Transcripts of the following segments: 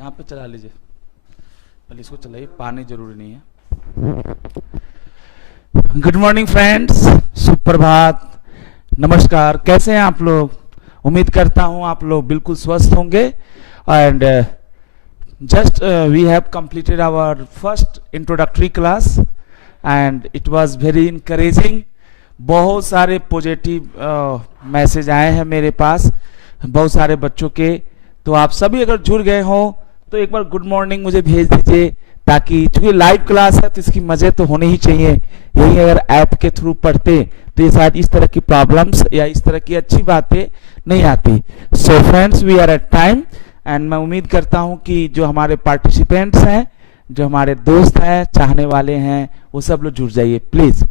यहाँ पे चला लीजिए, पहले इसको चलाइए, पानी जरूरी नहीं है। गुड मॉर्निंग फ्रेंड्स, सुप्रभात, नमस्कार। कैसे हैं आप लोग? उम्मीद करता हूं आप लोग बिल्कुल स्वस्थ होंगे। And just we have completed our first introductory class and it was very encouraging. बहुत सारे पॉजिटिव मैसेज आए हैं मेरे पास बहुत सारे बच्चों के। तो आप सभी अगर जुड़ गए हो तो एक बार गुड मॉर्निंग मुझे भेज दीजिए, ताकि चूंकि लाइव क्लास है तो इसकी मजे तो होने ही चाहिए। यही अगर ऐप के थ्रू पढ़ते तो ये शायद इस तरह की प्रॉब्लम्स या इस तरह की अच्छी बातें नहीं आती। So friends, we are at time and मैं उम्मीद करता हूं कि जो हमारे पार्टिसिपेंट्स हैं, जो हमारे दोस्त हैं, चाहने वाले हैं, वो सब लोग जुड़ जाइए प्लीज।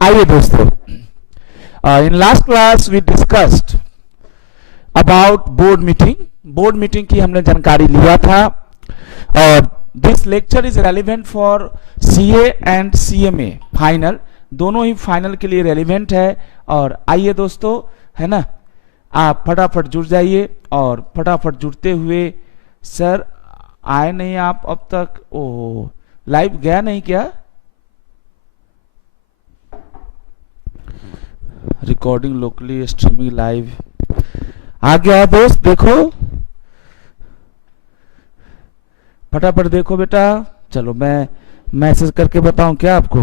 आइए दोस्तों, in last class we discussed about board meeting. Board meeting की हमने जानकारी लिया था और this lecture is relevant for CA and CMA final, दोनों ही फाइनल के लिए रेलिवेंट है। और आइए दोस्तों, है ना, आप फटाफट जुड़ जाइए और फटाफट जुड़ते हुए, सर आए नहीं आप अब तक? ओ लाइव गया नहीं क्या? रिकॉर्डिंग लोकली स्ट्रीमिंग लाइव आ गया दोस्त, देखो फटाफट देखो बेटा। चलो मैं मैसेज करके बताऊं क्या आपको?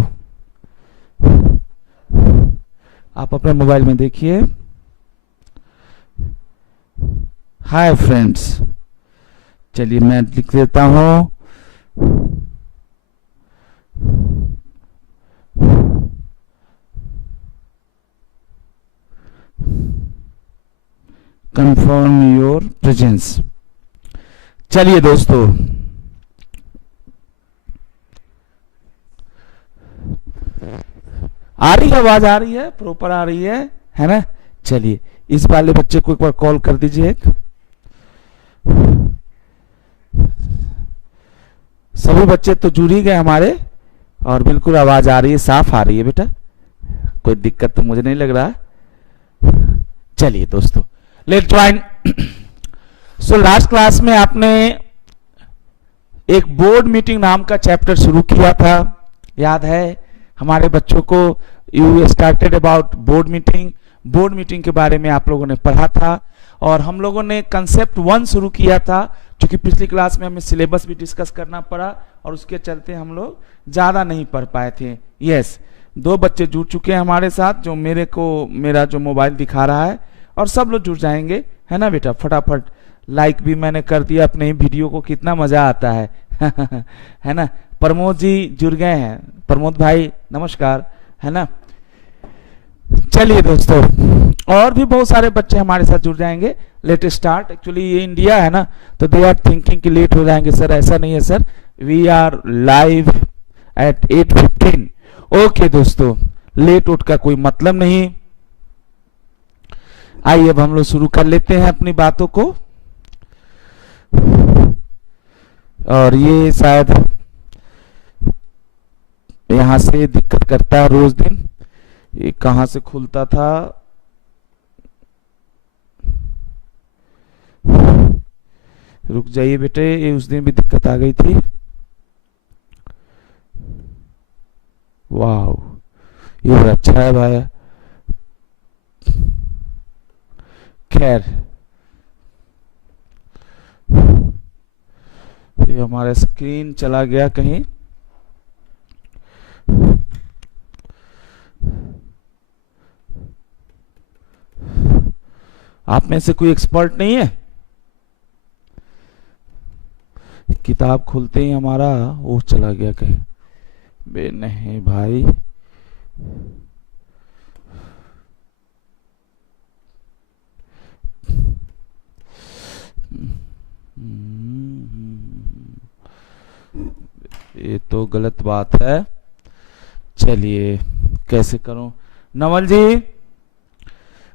आप अपने मोबाइल में देखिए। हाय फ्रेंड्स, चलिए मैं लिख देता हूं। Confirm your presence. चलिए दोस्तों, आ रही है आवाज? आ रही है, प्रॉपर आ रही है ना? चलिए इस वाले बच्चे को एक बार कॉल कर दीजिए। सभी बच्चे तो जुड़ ही गए हमारे और बिल्कुल आवाज आ रही है, साफ आ रही है बेटा, कोई दिक्कत तो मुझे नहीं लग रहा। चलिए दोस्तों, late join. So last class में आपने एक बोर्ड मीटिंग नाम का चैप्टर शुरू किया था, याद है हमारे बच्चों को? You started about board meeting. Board meeting के बारे में आप लोगों ने पढ़ा था और हम लोगों ने कंसेप्ट 1 शुरू किया था, क्योंकि पिछली क्लास में हमें सिलेबस भी डिस्कस करना पड़ा और उसके चलते हम लोग ज्यादा नहीं पढ़ पाए थे। यस, 2 बच्चे जुड़ चुके हैं हमारे साथ, जो मेरा जो मोबाइल दिखा रहा है, और सब लोग जुड़ जाएंगे, है ना बेटा? फटाफट लाइक भी मैंने कर दिया अपने वीडियो को, कितना मजा आता है है ना? प्रमोद जी जुड़ गए हैं, प्रमोद भाई नमस्कार, है ना? चलिए दोस्तों, और भी बहुत सारे बच्चे हमारे साथ जुड़ जाएंगे। Late start. एक्चुअली ये इंडिया है ना, तो दे आर थिंकिंग कि लेट हो जाएंगे सर, ऐसा नहीं है sir, we are live at 8:15। Okay दोस्तों, लेट उठ का कोई मतलब नहीं। आइए अब हम लोग शुरू कर लेते हैं अपनी बातों को। और ये शायद यहां से दिक्कत करता है रोज दिन, ये कहां से खुलता था? रुक जाइए बेटे, ये उस दिन भी दिक्कत आ गई थी। वाह, ये बड़ा अच्छा है भाई। खैर, ये हमारा स्क्रीन चला गया कहीं। आप में से कोई एक्सपर्ट नहीं है? किताब खुलते ही हमारा वो चला गया कहीं। बे नहीं भाई, ये तो गलत बात है। चलिए कैसे करूं? नवल जी,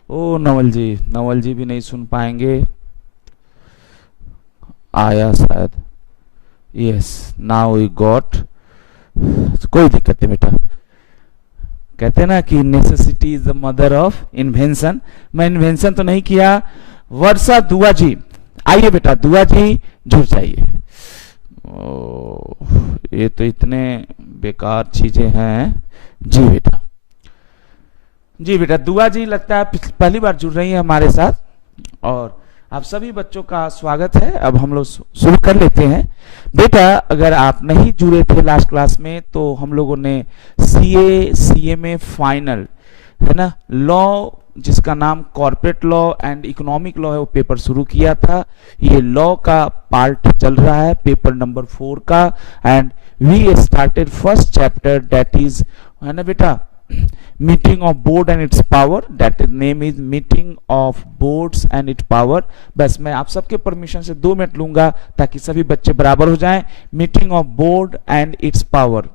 ओ नवल जी भी नहीं सुन पाएंगे। आया शायद। Yes, now we got. कोई दिक्कत नहीं बेटा, कहते हैं ना कि necessity is the mother of invention. मैं इन्वेंशन तो नहीं किया। वर्षा दुआ जी, आइए बेटा, दुआ जी जुड़ जाइए। ये तो इतने बेकार चीजें हैं। जी बेटा, जी बेटा, दुआ जी लगता है पहली बार जुड़ रही है हमारे साथ, और आप सभी बच्चों का स्वागत है। अब हम लोग शुरू कर लेते हैं। बेटा अगर आप नहीं जुड़े थे लास्ट क्लास में, तो हम लोगों ने CA फाइनल है ना, लॉ जिसका नाम corporate law and economic law है, वो पेपर शुरू किया था। ये लॉ का पार्ट चल रहा है, पेपर नंबर 4 का, and we started first chapter, that is है ना बेटा, meeting of board and its power, that is name is meeting of boards and its power. बस मैं आप सबके परमिशन से 2 मिनट लूंगा ताकि सभी बच्चे बराबर हो जाएं। Meeting of board and its power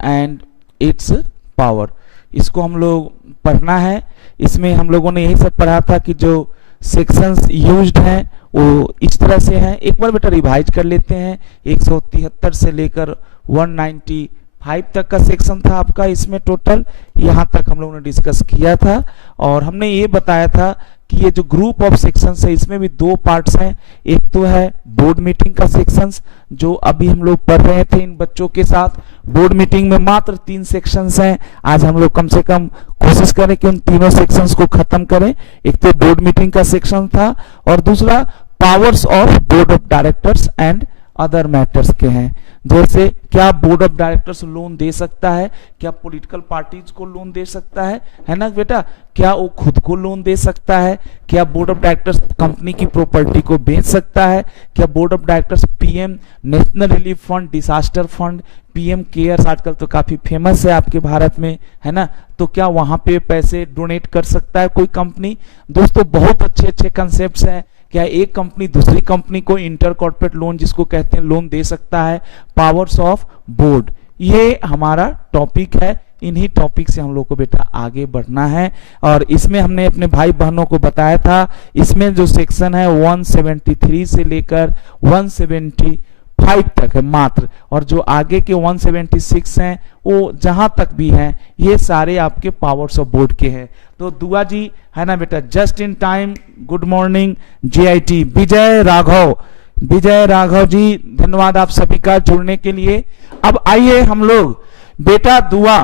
and its power, इसको हम लोग पढ़ना है। इसमें हम लोगों ने यही सब पढ़ा था कि जो सेक्शंस यूज्ड हैं वो इस तरह से हैं। एक बार बेटा रिवाइज कर लेते हैं। 173 से लेकर 195 तक का सेक्शन था आपका, इसमें टोटल यहाँ तक हम लोगों ने डिस्कस किया था। और हमने ये बताया था कि ये जो ग्रुप ऑफ सेक्शंस है, इसमें भी 2 पार्ट्स हैं। एक तो है बोर्ड मीटिंग का सेक्शंस, जो अभी हम लोग पढ़ रहे थे इन बच्चों के साथ। बोर्ड मीटिंग में मात्र 3 सेक्शंस हैं। आज हम लोग कम से कम कोशिश करें कि उन तीनों सेक्शंस को खत्म करें। एक तो बोर्ड मीटिंग का सेक्शन था, और दूसरा powers of board of directors and other matters के हैं। जैसे क्या बोर्ड ऑफ डायरेक्टर्स लोन दे सकता है, क्या पॉलिटिकल पार्टीज को लोन दे सकता है ना बेटा, क्या वो खुद को लोन दे सकता है, क्या बोर्ड ऑफ डायरेक्टर्स कंपनी की प्रॉपर्टी को बेच सकता है, क्या board of directors PM national relief fund, disaster fund, PM cares आजकल तो काफी फेमस है आपके भारत में, है ना, तो क्या वहां पे पैसे डोनेट कर सकता है कोई कंपनी। दोस्तों बहुत अच्छे अच्छे कंसेप्ट हैं। क्या एक कंपनी दूसरी कंपनी को इंटर कॉर्पोरेट लोन जिसको कहते हैं लोन दे सकता है। पावर्स ऑफ बोर्ड, ये हमारा टॉपिक है। इन्हीं टॉपिक से हम लोग को बेटा आगे बढ़ना है। और इसमें हमने अपने भाई बहनों को बताया था, इसमें जो सेक्शन है 173 से लेकर 175 तक है मात्र, और जो आगे के 176 हैं वो जहां तक भी हैं ये सारे आपके पावर्स ऑफ बोर्ड के हैं। तो दुआ जी है ना बेटा, just in time, good morning JIT, विजय राघव जी, धन्यवाद आप सभी का जुड़ने के लिए। अब आइए हम लोग बेटा दुआ,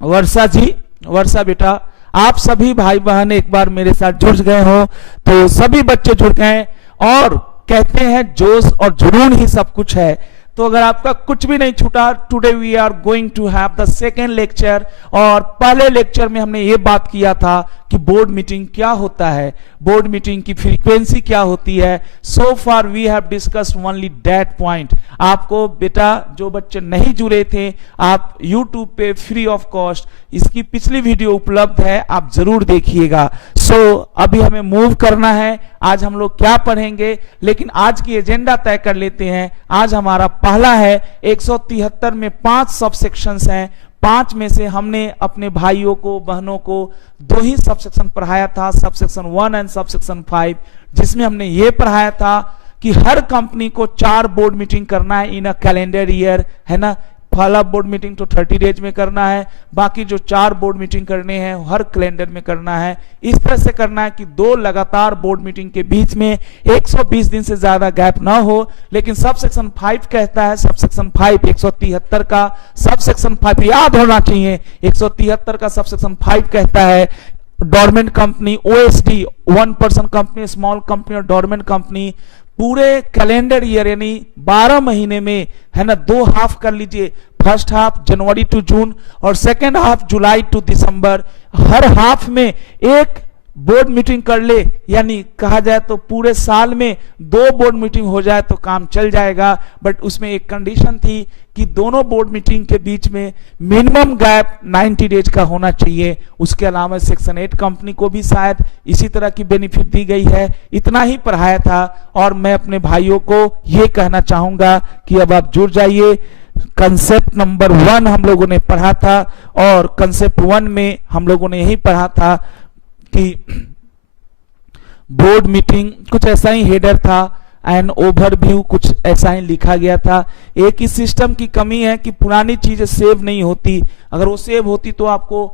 वर्षा बेटा, आप सभी भाई बहन एक बार मेरे साथ जुड़ गए हो, तो सभी बच्चे जुड़ गए और कहते हैं जोश और जुनून ही सब कुछ है। तो अगर आपका कुछ भी नहीं छूटा, today we are going to have the second lecture. और पहले लेक्चर में हमने ये बात किया था कि बोर्ड मीटिंग क्या होता है, बोर्ड मीटिंग की फ्रीक्वेंसी क्या होती है। So far we have discussed only that point. आपको बेटा जो बच्चे नहीं जुड़े थे, आप YouTube पे फ्री ऑफ कॉस्ट इसकी पिछली वीडियो उपलब्ध है, आप जरूर देखिएगा। सो अभी हमें मूव करना है। आज हम लोग क्या पढ़ेंगे, लेकिन आज की एजेंडा तय कर लेते हैं। आज हमारा पहला है 173 में 5 सब सेक्शंस हैं। 5 में से हमने अपने भाइयों को बहनों को 2 ही सब सेक्शन पढ़ाया था, subsection 1 and sub section 5, जिसमें हमने ये पढ़ाया था कि हर कंपनी को 4 बोर्ड मीटिंग करना है इन अ कैलेंडर ईयर, है ना। पहला बोर्ड मीटिंग तो 30 डेज में करना है, बाकी जो 4 बोर्ड मीटिंग करने हैं हर कैलेंडर में करना है। इस तरह से करना है कि 2 लगातार बोर्ड मीटिंग के बीच में 120 दिन से ज्यादा गैप ना हो। लेकिन सब सेक्शन 5 कहता है, सब सेक्शन 5 173 का सब सेक्शन 5 याद होना चाहिए, 173 का सब सेक्शन 5 कहता है dormant company, OSD 1 person company, small company और डोरमेंट कंपनी पूरे कैलेंडर ईयर यानी 12 महीने में, है ना, 2 हाफ कर लीजिए, first half January to June और second half July to December. हर हाफ में एक बोर्ड मीटिंग कर ले, यानी कहा जाए तो पूरे साल में 2 बोर्ड मीटिंग हो जाए तो काम चल जाएगा। बट उसमें एक कंडीशन थी कि दोनों बोर्ड मीटिंग के बीच में मिनिमम गैप 90 डेज का होना चाहिए। उसके अलावा सेक्शन 8 कंपनी को भी शायद इसी तरह की बेनिफिट दी गई है। इतना ही पढ़ाया था और मैं अपने भाइयों को ये कहना चाहूंगा कि अब आप जुड़ जाइए। कंसेप्ट नंबर 1 हम लोगों ने पढ़ा था और कंसेप्ट 1 में हम लोगों ने यही पढ़ा था कि बोर्ड मीटिंग कुछ ऐसा ही हेडर था, एंड ओवरव्यू कुछ ऐसा ही लिखा गया था। एक ही सिस्टम की कमी है कि पुरानी चीजें सेव नहीं होती, अगर वो सेव होती तो आपको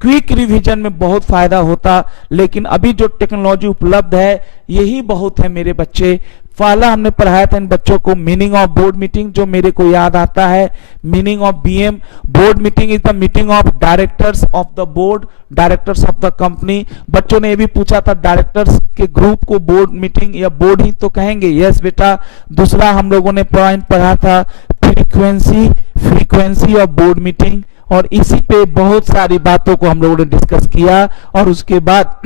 क्विक रिवीजन में बहुत फायदा होता, लेकिन अभी जो टेक्नोलॉजी उपलब्ध है यही बहुत है मेरे बच्चे। पहला हमने पढ़ाया था इन बच्चों को मीनिंग ऑफ बोर्ड मीटिंग, जो मेरे को याद आता है। Meaning of BM, board meeting is the meeting of directors of the board, directors of the company. बच्चों ने ये भी पूछा था डायरेक्टर्स के ग्रुप को बोर्ड मीटिंग या बोर्ड ही तो कहेंगे। यस बेटा। दूसरा हम लोगों ने पॉइंट पढ़ा था फ्रीक्वेंसी ऑफ बोर्ड मीटिंग, और इसी पे बहुत सारी बातों को हम लोगों ने डिस्कस किया और उसके बाद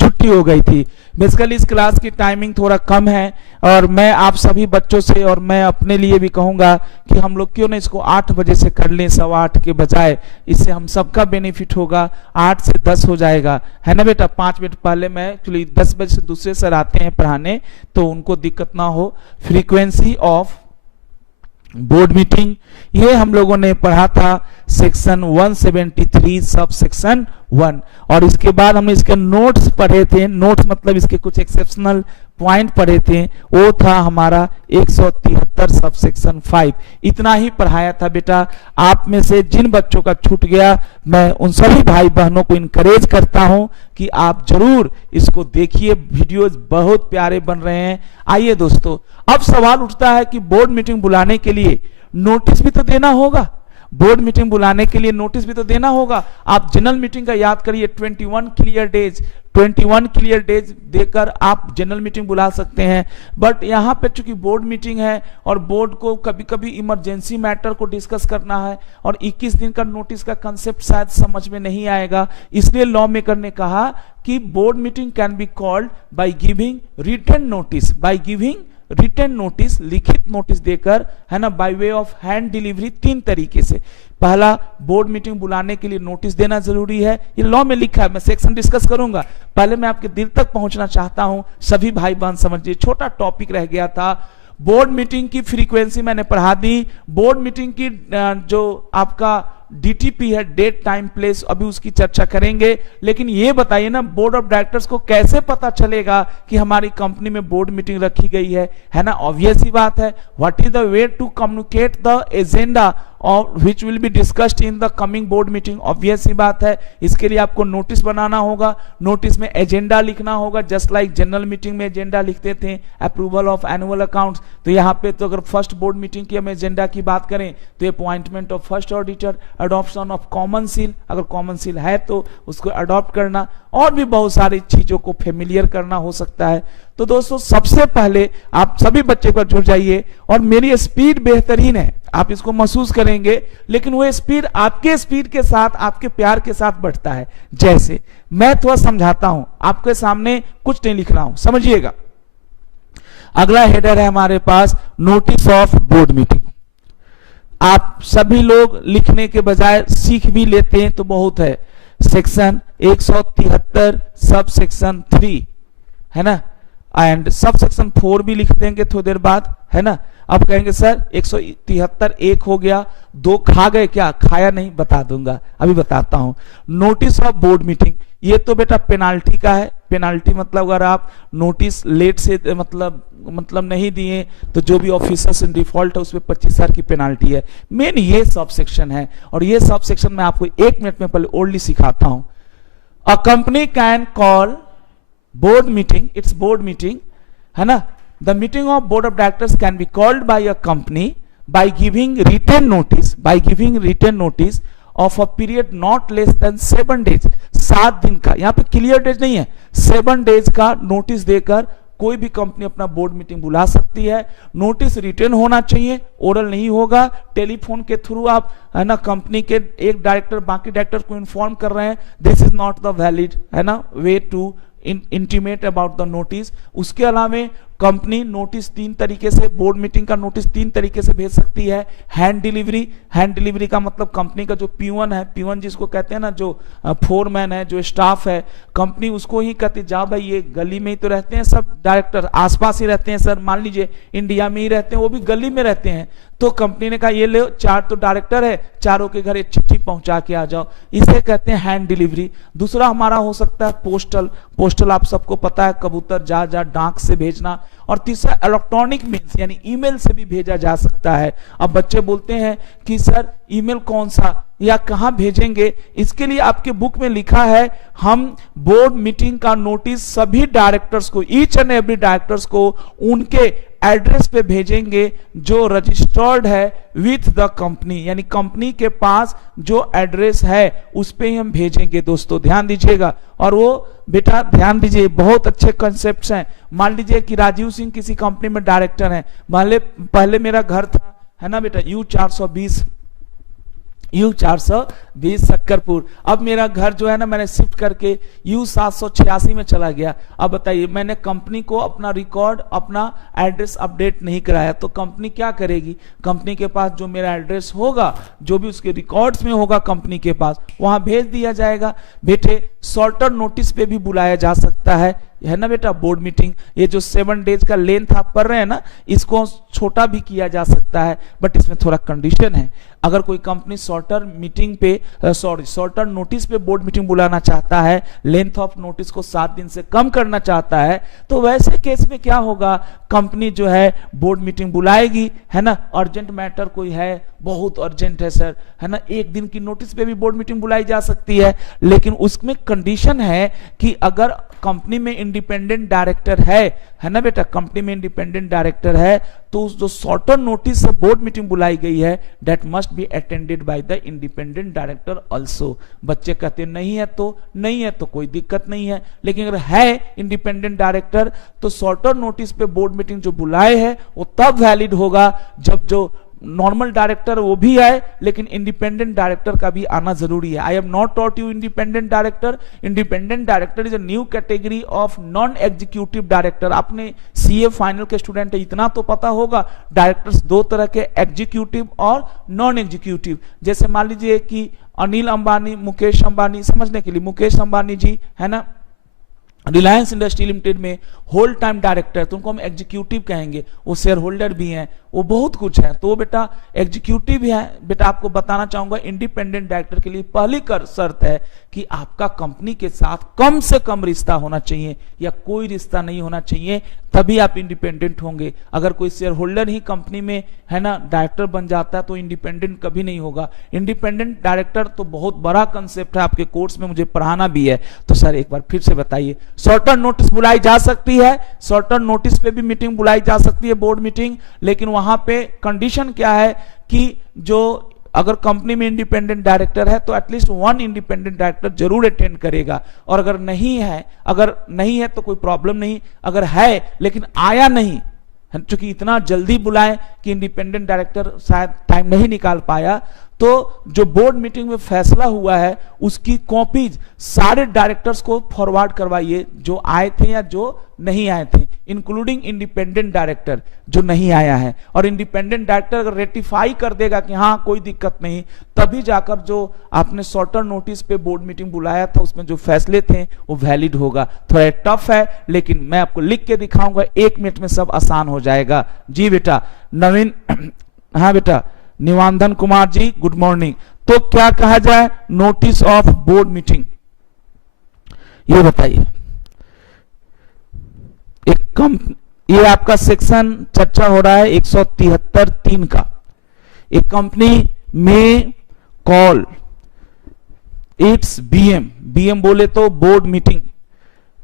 छुट्टी हो गई थी। बेसिकली इस क्लास की टाइमिंग थोड़ा कम है और मैं आप सभी बच्चों से और मैं अपने लिए भी कहूंगा कि हम लोग क्यों ना इसको 8 बजे से कर लें 8:15 के बजाय। इससे हम सबका बेनिफिट होगा। 8 से 10 हो जाएगा, है ना बेटा। 5 मिनट पहले मैं एक्चुअली 10 बजे से दूसरे सर आते हैं पढ़ाने, तो उनको दिक्कत ना हो। फ्रीक्वेंसी ऑफ बोर्ड मीटिंग ये हम लोगों ने पढ़ा था सेक्शन 173 सब सेक्शन 1, और इसके बाद हमने इसके नोट्स पढ़े थे। नोट्स मतलब इसके कुछ एक्सेप्शनल पॉइंट पढ़े थे, वो था हमारा 173 सब सेक्शन 5। इतना ही पढ़ाया था बेटा। आप में से जिन बच्चों का छूट गया, मैं उन सभी भाई बहनों को इनकरेज करता हूं कि आप जरूर इसको देखिए। वीडियोस बहुत प्यारे बन रहे हैं। आइए दोस्तों, अब सवाल उठता है कि बोर्ड मीटिंग बुलाने के लिए नोटिस भी तो देना होगा। बोर्ड मीटिंग बुलाने के लिए नोटिस भी तो देना होगा। आप जनरल मीटिंग का याद करिए, 21 क्लियर डेज देकर आप जनरल मीटिंग बुला सकते हैं। बट यहाँ पे चूंकि बोर्ड मीटिंग है और बोर्ड को कभी कभी इमरजेंसी मैटर को डिस्कस करना है और 21 दिन का नोटिस का कंसेप्ट शायद समझ में नहीं आएगा, इसलिए लॉ मेकर ने कहा कि board meeting can be called by giving written notice, written notice, लिखित नोटिस देकर, है ना, by way of hand delivery. 3 तरीके से। पहला, बोर्ड मीटिंग बुलाने के लिए नोटिस देना जरूरी है, ये लॉ में लिखा है। मैं सेक्शन डिस्कस करूंगा, पहले मैं आपके दिल तक पहुंचना चाहता हूं। सभी भाई बहन समझिए, छोटा टॉपिक रह गया था। बोर्ड मीटिंग की फ्रीक्वेंसी मैंने पढ़ा दी। बोर्ड मीटिंग की जो आपका डीटीपी है, डेट टाइम प्लेस, अभी उसकी चर्चा करेंगे। लेकिन ये बताइए ना, बोर्ड ऑफ डायरेक्टर्स को कैसे पता चलेगा कि हमारी कंपनी में बोर्ड मीटिंग रखी गई है ना। ऑब्वियस ही बात है। What is the way to communicate the agenda और which will be discussed in the coming board meeting. Obvious ही बात है, इसके लिए आपको नोटिस बनाना होगा। नोटिस में एजेंडा लिखना होगा, जस्ट लाइक जनरल मीटिंग में एजेंडा लिखते थे, अप्रूवल ऑफ एनुअल अकाउंट्स। तो यहाँ पे तो अगर फर्स्ट बोर्ड मीटिंग की हम एजेंडा की बात करें तो appointment of first auditor, adoption of common seal, अगर कॉमन सील है तो उसको अडॉप्ट करना, और भी बहुत सारी चीजों को फेमिलियर करना हो सकता है। तो दोस्तों, सबसे पहले आप सभी बच्चे पर जुड़ जाइए, और मेरी स्पीड बेहतरीन है, आप इसको महसूस करेंगे, लेकिन वो स्पीड आपके स्पीड के साथ, आपके प्यार के साथ बढ़ता है। जैसे मैं थोड़ा समझाता हूं, आपके सामने कुछ नहीं लिख रहा हूं, समझिएगा। अगला हेडर है हमारे पास, नोटिस ऑफ बोर्ड मीटिंग। आप सभी लोग लिखने के बजाय सीख भी लेते हैं तो बहुत है। सेक्शन 173 सब सेक्शन 3, है ना, एंड सब सेक्शन 4 भी लिख देंगे थोड़ी देर बाद, है ना। अब कहेंगे सर 173 एक हो गया, 2 खा गए क्या? खाया नहीं, बता दूंगा, अभी बताता हूं। नोटिस ऑफ बोर्ड मीटिंग, ये तो बेटा पेनाल्टी का है। पेनाल्टी मतलब अगर आप नोटिस लेट से मतलब नहीं दिए तो जो भी ऑफिसर्स इन डिफॉल्ट है उसमें 25,000 की पेनाल्टी है। मेन ये सब सेक्शन है, और ये सब सेक्शन मैं आपको 1 मिनट में पहले ओल्डली सिखाता हूं। A company can call board meeting, its board meeting, है ना। The meeting of board of directors can be called by a company by giving written notice of a period not less than 7 days, 7 दिन का, यहां पे clear days नहीं है, 7 days का notice देकर कोई भी कंपनी अपना बोर्ड मीटिंग बुला सकती है। नोटिस रिटन होना चाहिए, ओरल नहीं होगा। टेलीफोन के थ्रू आप, है ना, कंपनी के एक डायरेक्टर बाकी डायरेक्टर को इन्फॉर्म कर रहे हैं, this is not the valid, है ना, way to intimate about the notice. उसके अलावा कंपनी नोटिस 3 तरीके से, बोर्ड मीटिंग का नोटिस 3 तरीके से भेज सकती है। हैंड डिलीवरी का मतलब कंपनी का जो P1 है, P1 जिसको कहते हैं ना, जो फोरमैन है, जो स्टाफ है, कंपनी उसको ही कहती, जा भाई, ये गली में ही तो रहते हैं सब डायरेक्टर, आसपास ही रहते हैं सर, मान लीजिए इंडिया में ही रहते हैं, वो भी गली में रहते हैं, तो कंपनी ने कहा ये ले 4 तो डायरेक्टर है, चारों के घर एक चिट्ठी पहुंचा के आ जाओ, इसे कहते हैं हैंड डिलीवरी। दूसरा हमारा हो सकता है पोस्टल। आप सबको पता है, कबूतर जा डाक से भेजना, और तीसरा इलेक्ट्रॉनिक मीन्स यानी ईमेल से भी भेजा जा सकता है। अब बच्चे बोलते हैं कि सर ईमेल कौन सा या कहां भेजेंगे, इसके लिए आपके बुक में लिखा है हम बोर्ड मीटिंग का नोटिस सभी डायरेक्टर्स को, ईच एंड एवरी डायरेक्टर्स को उनके एड्रेस पे भेजेंगे जो रजिस्टर्ड है विथ द कंपनी, यानी कंपनी के पास जो एड्रेस है उस पे ही हम भेजेंगे। दोस्तों ध्यान दीजिएगा, और वो बेटा ध्यान दीजिए, बहुत अच्छे कॉन्सेप्ट्स हैं। मान लीजिए कि राजीव सिंह किसी कंपनी में डायरेक्टर हैं, पहले मेरा घर था, है ना बेटा, U420 शक्करपुर। अब मेरा घर जो है ना मैंने शिफ्ट करके U786 में चला गया। अब बताइए, मैंने कंपनी को अपना रिकॉर्ड, अपना एड्रेस अपडेट नहीं कराया, तो कंपनी क्या करेगी? कंपनी के पास जो मेरा एड्रेस होगा, जो भी उसके रिकॉर्ड्स में होगा कंपनी के पास, वहां भेज दिया जाएगा। बेटे शॉर्टर नोटिस पे भी बुलाया जा सकता है ना बेटा बोर्ड मीटिंग। ये जो 7 डेज का लेंथ आप पढ़ रहे हैं ना, इसको छोटा भी किया जा सकता है, बट इसमें थोड़ा कंडीशन है। अगर कोई कंपनी शॉर्टर मीटिंग पे शॉर्टर नोटिस पे बोर्ड मीटिंग बुलाना चाहता है, लेंथ ऑफ नोटिस को 7 दिन से कम करना चाहता है, तो वैसे केस में क्या होगा, कंपनी जो है बोर्ड मीटिंग बुलाएगी, है ना। अर्जेंट मैटर कोई है, बहुत अर्जेंट है सर, है ना, 1 दिन की नोटिस पे भी बोर्ड मीटिंग बुलाई जा सकती है, लेकिन उसमें कंडीशन है कि अगर कंपनी में इंडिपेंडेंट डायरेक्टर है ना बेटा, कंपनी में इंडिपेंडेंट डायरेक्टर है, तो जो शॉर्टर नोटिस से बोर्ड मीटिंग बुलाई गई है that must be attended by the independent director also. बच्चे कहते नहीं है तो कोई दिक्कत नहीं है, लेकिन अगर है इंडिपेंडेंट डायरेक्टर तो शॉर्टर नोटिस पे बोर्ड मीटिंग जो बुलाए है वो तब वैलिड होगा जब जो नॉर्मल डायरेक्टर वो भी आए, लेकिन इंडिपेंडेंट डायरेक्टर का भी आना जरूरी है। I am not taught you independent director. Independent director is a new category of non executive director. आपने सीए फाइनल के स्टूडेंट है, इतना तो पता होगा, डायरेक्टर्स 2 तरह के, एग्जीक्यूटिव और नॉन एग्जीक्यूटिव। जैसे मान लीजिए कि अनिल अंबानी, मुकेश अंबानी, समझने के लिए मुकेश अंबानी जी है ना, रिलायंस इंडस्ट्री लिमिटेड में होल टाइम डायरेक्टर, तो उनको हम एग्जीक्यूटिव कहेंगे। वो शेयर होल्डर भी हैं, वो बहुत कुछ है, तो बेटा एग्जीक्यूटिव है। बेटा आपको बताना चाहूंगा, इंडिपेंडेंट डायरेक्टर के लिए पहली शर्त है कि आपका कंपनी के साथ कम से कम रिश्ता होना चाहिए या कोई रिश्ता नहीं होना चाहिए, तभी आप इंडिपेंडेंट होंगे। अगर कोई शेयर होल्डर ही कंपनी में है ना डायरेक्टर बन जाता है तो इंडिपेंडेंट कभी नहीं होगा। इंडिपेंडेंट डायरेक्टर तो बहुत बड़ा कंसेप्ट है, आपके कोर्स में मुझे पढ़ाना भी है, तो सर एक बार फिर से बताइए। शॉर्टर नोटिस बुलाई जा सकती है, शॉर्टर नोटिस पे भी मीटिंग बुलाई जा सकती है, बोर्ड मीटिंग, लेकिन वहां पे कंडीशन क्या है कि जो अगर कंपनी में इंडिपेंडेंट डायरेक्टर है तो एटलीस्ट 1 इंडिपेंडेंट डायरेक्टर जरूर अटेंड करेगा, और अगर नहीं है तो कोई प्रॉब्लम नहीं, अगर है लेकिन आया नहीं, क्योंकि इतना जल्दी बुलाएं कि इंडिपेंडेंट डायरेक्टर शायद टाइम नहीं निकाल पाया, तो जो बोर्ड मीटिंग में फैसला हुआ है उसकी कॉपीज सारे डायरेक्टर्स को फॉरवर्ड करवाइए, जो आए थे या जो नहीं आए थे, इंक्लूडिंग इंडिपेंडेंट डायरेक्टर जो नहीं आया है। और इंडिपेंडेंट डायरेक्टर अगर रेटिफाई कर देगा कि हाँ कोई दिक्कत नहीं, तभी जाकर जो आपने शॉर्टर नोटिस पे बोर्ड मीटिंग बुलाया था उसमें जो फैसले थे वो वैलिड होगा। थोड़ा टफ है, लेकिन मैं आपको लिख के दिखाऊंगा, 1 मिनट में सब आसान हो जाएगा। जी बेटा नवीन, हाँ बेटा निवांदन कुमार जी, गुड मॉर्निंग। तो क्या कहा जाए नोटिस ऑफ बोर्ड मीटिंग, ये बताइए। ये आपका सेक्शन चर्चा हो रहा है 173(3) का। एक कंपनी में कॉल इट्स बीएम बोले तो board meeting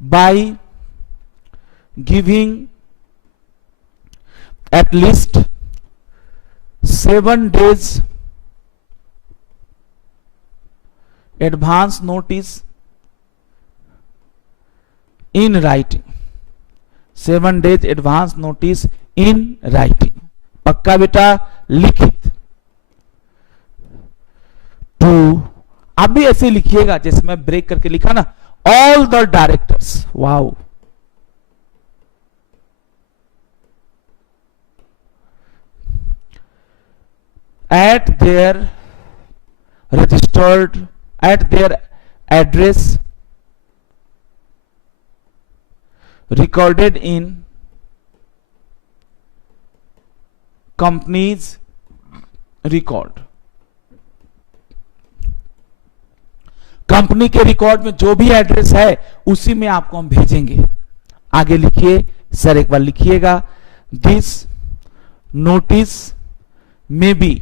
by giving at least 7 days advance notice in writing, 7 days advance notice in writing, पक्का बेटा लिखित। टू आप भी ऐसे लिखिएगा जैसे मैं ब्रेक करके लिखा ना, all the directors, wow, at their registered, at their address recorded in company's record, company के रिकॉर्ड में जो भी एड्रेस है उसी में आपको हम भेजेंगे। आगे लिखिए सर एक बार लिखिएगा, दिस नोटिस में बी।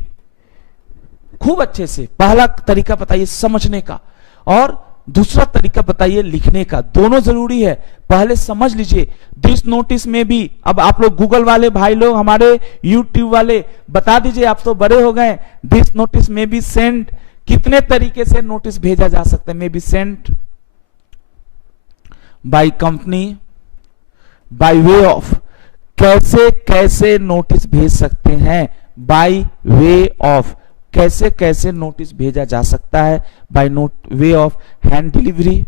खूब अच्छे से पहला तरीका बताइए समझने का और दूसरा तरीका बताइए लिखने का, दोनों जरूरी है। पहले समझ लीजिए दिस नोटिस में भी। अब आप लोग गूगल वाले भाई लोग, हमारे यूट्यूब वाले बता दीजिए, आप तो बड़े हो गए, दिस नोटिस में बी सेंड कितने तरीके से नोटिस भेजा जा सकता है। May be send by company by way of, कैसे कैसे नोटिस भेज सकते हैं, बाय वे ऑफ, कैसे कैसे नोटिस भेजा जा सकता है, by note way of hand delivery,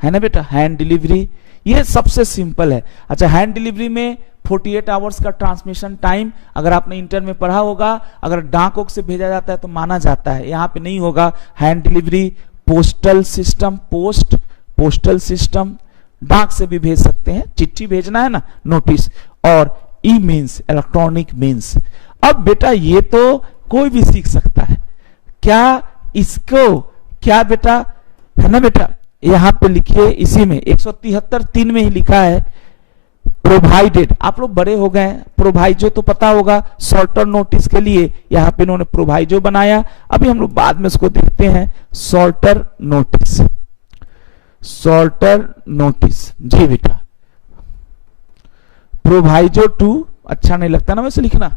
है ना बेटा, हैंड डिलीवरी, ये सबसे सिंपल है। अच्छा, हैंड डिलीवरी में 48 आवर्स का ट्रांसमिशन टाइम, अगर आपने इंटर में पढ़ा होगा, अगर डाक ओक से भेजा जाता है तो माना जाता है, यहाँ पे नहीं होगा। Hand delivery, postal system, postal system, डाक से भी भेज सकते हैं, चिट्ठी भेजना है ना, नोटिस, और ई मीन्स, इलेक्ट्रॉनिक मीन्स। अब बेटा ये तो कोई भी सीख सकता है, क्या इसको, क्या बेटा, है ना बेटा, यहां पे लिखिए, इसी में 173(3) में ही लिखा है प्रोवाइडेड। आप लोग बड़े हो गए, प्रोवाइजो तो पता होगा, शॉर्टर नोटिस के लिए यहां पे इन्होंने प्रोवाइजो बनाया। अभी हम लोग बाद में उसको देखते हैं, शॉर्टर नोटिस, शॉर्टर नोटिस, जी बेटा, प्रोवाइजो टू, अच्छा नहीं लगता ना वैसे लिखना,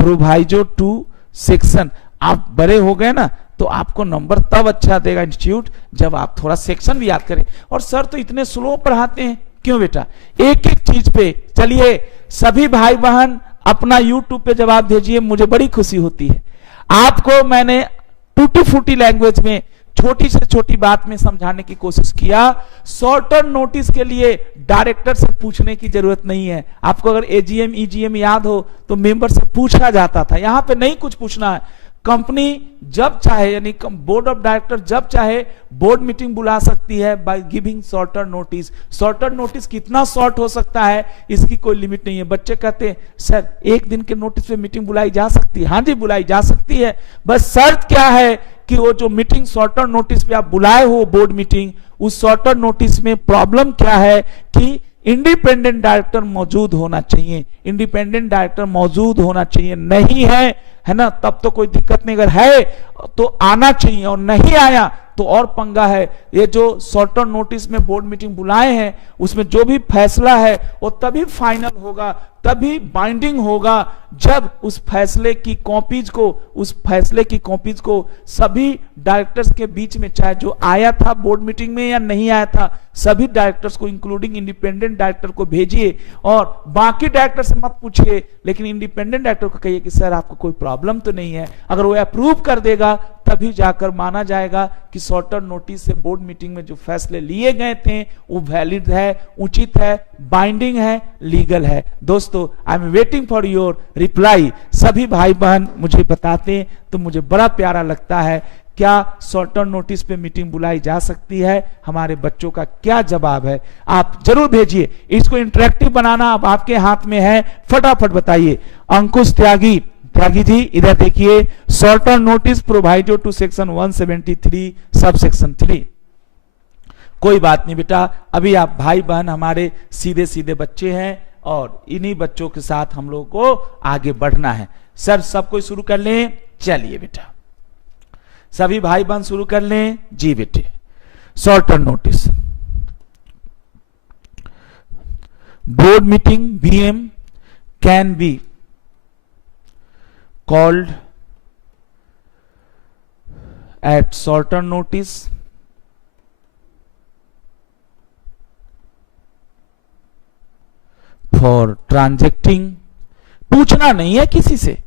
प्रोवाइजो टू सेक्शन। आप बड़े हो गए ना तो आपको नंबर तब अच्छा देगा इंस्टीट्यूट जब आप थोड़ा सेक्शन भी याद करें। और सर तो इतने स्लो पढ़ाते हैं, क्यों बेटा, एक एक चीज पे। चलिए सभी भाई बहन अपना यूट्यूब पे जवाब भेजिए, मुझे बड़ी खुशी होती है। आपको मैंने टूटी फूटी लैंग्वेज में, छोटी से छोटी बात में समझाने की कोशिश किया। शॉर्टर नोटिस के लिए डायरेक्टर से पूछने की जरूरत नहीं है। आपको अगर एजीएम ईजीएम याद हो तो मेंबर से पूछा जाता था, यहां पे नहीं कुछ पूछना है। कंपनी जब चाहे, यानी बोर्ड ऑफ डायरेक्टर जब चाहे बोर्ड मीटिंग बुला सकती है by giving shorter notice. Shorter notice कितना शॉर्ट हो सकता है इसकी कोई लिमिट नहीं है। बच्चे कहते हैं सर एक दिन के नोटिस पे मीटिंग बुलाई जा सकती है, हाँ जी बुलाई जा सकती है, बस शर्त क्या है कि वो जो मीटिंग शॉर्टर नोटिस पे आप बुलाए हो बोर्ड मीटिंग, उस शॉर्टर नोटिस में प्रॉब्लम क्या है कि इंडिपेंडेंट डायरेक्टर मौजूद होना चाहिए। इंडिपेंडेंट डायरेक्टर मौजूद होना चाहिए, नहीं है ना, तब तो कोई दिक्कत नहीं, अगर है तो आना चाहिए, और नहीं आया तो और पंगा है। ये जो शॉर्टर नोटिस में बोर्ड मीटिंग बुलाए हैं उसमें जो भी फैसला है वो तभी फाइनल होगा, तभी बाइंडिंग होगा जब उस फैसले की कॉपीज को सभी डायरेक्टर्स के बीच में, चाहे जो आया था बोर्ड मीटिंग में या नहीं आया था, सभी डायरेक्टर्स को इंक्लूडिंग इंडिपेंडेंट डायरेक्टर को भेजिए। और बाकी डायरेक्टर से मत पूछिए, लेकिन इंडिपेंडेंट डायरेक्टर को कहिए कि सर आपको कोई प्रॉब्लम तो नहीं है। अगर वो अप्रूव कर देगा तभी जाकर माना जाएगा कि शॉर्टर नोटिस से बोर्ड मीटिंग में जो फैसले लिए गए थे वो वैलिड है, उचित है, बाइंडिंग है, लीगल है। दोस्तों आई am waiting for your reply. सभी भाई बहन मुझे बताते हैं तो मुझे बड़ा प्यारा लगता है। क्या शॉर्टर नोटिस पे मीटिंग बुलाई जा सकती है? हमारे बच्चों का क्या जवाब है? आप जरूर भेजिए। इसको इंटरेक्टिव बनाना अब आपके हाथ में है, फटाफट बताइए। अंकुश त्यागी जी इधर देखिए, shorter notice provided to section 173 sub section 3। कोई बात नहीं बेटा, अभी आप भाई बहन हमारे सीधे सीधे बच्चे हैं और इन्हीं बच्चों के साथ हम लोग को आगे बढ़ना है। सर सब कोई शुरू कर लें, चलिए बेटा सभी भाई बहन शुरू कर लें। जी बेटे, shorter notice board meeting BM can be called at shorter notice for transacting। पूछना नहीं है किसी से,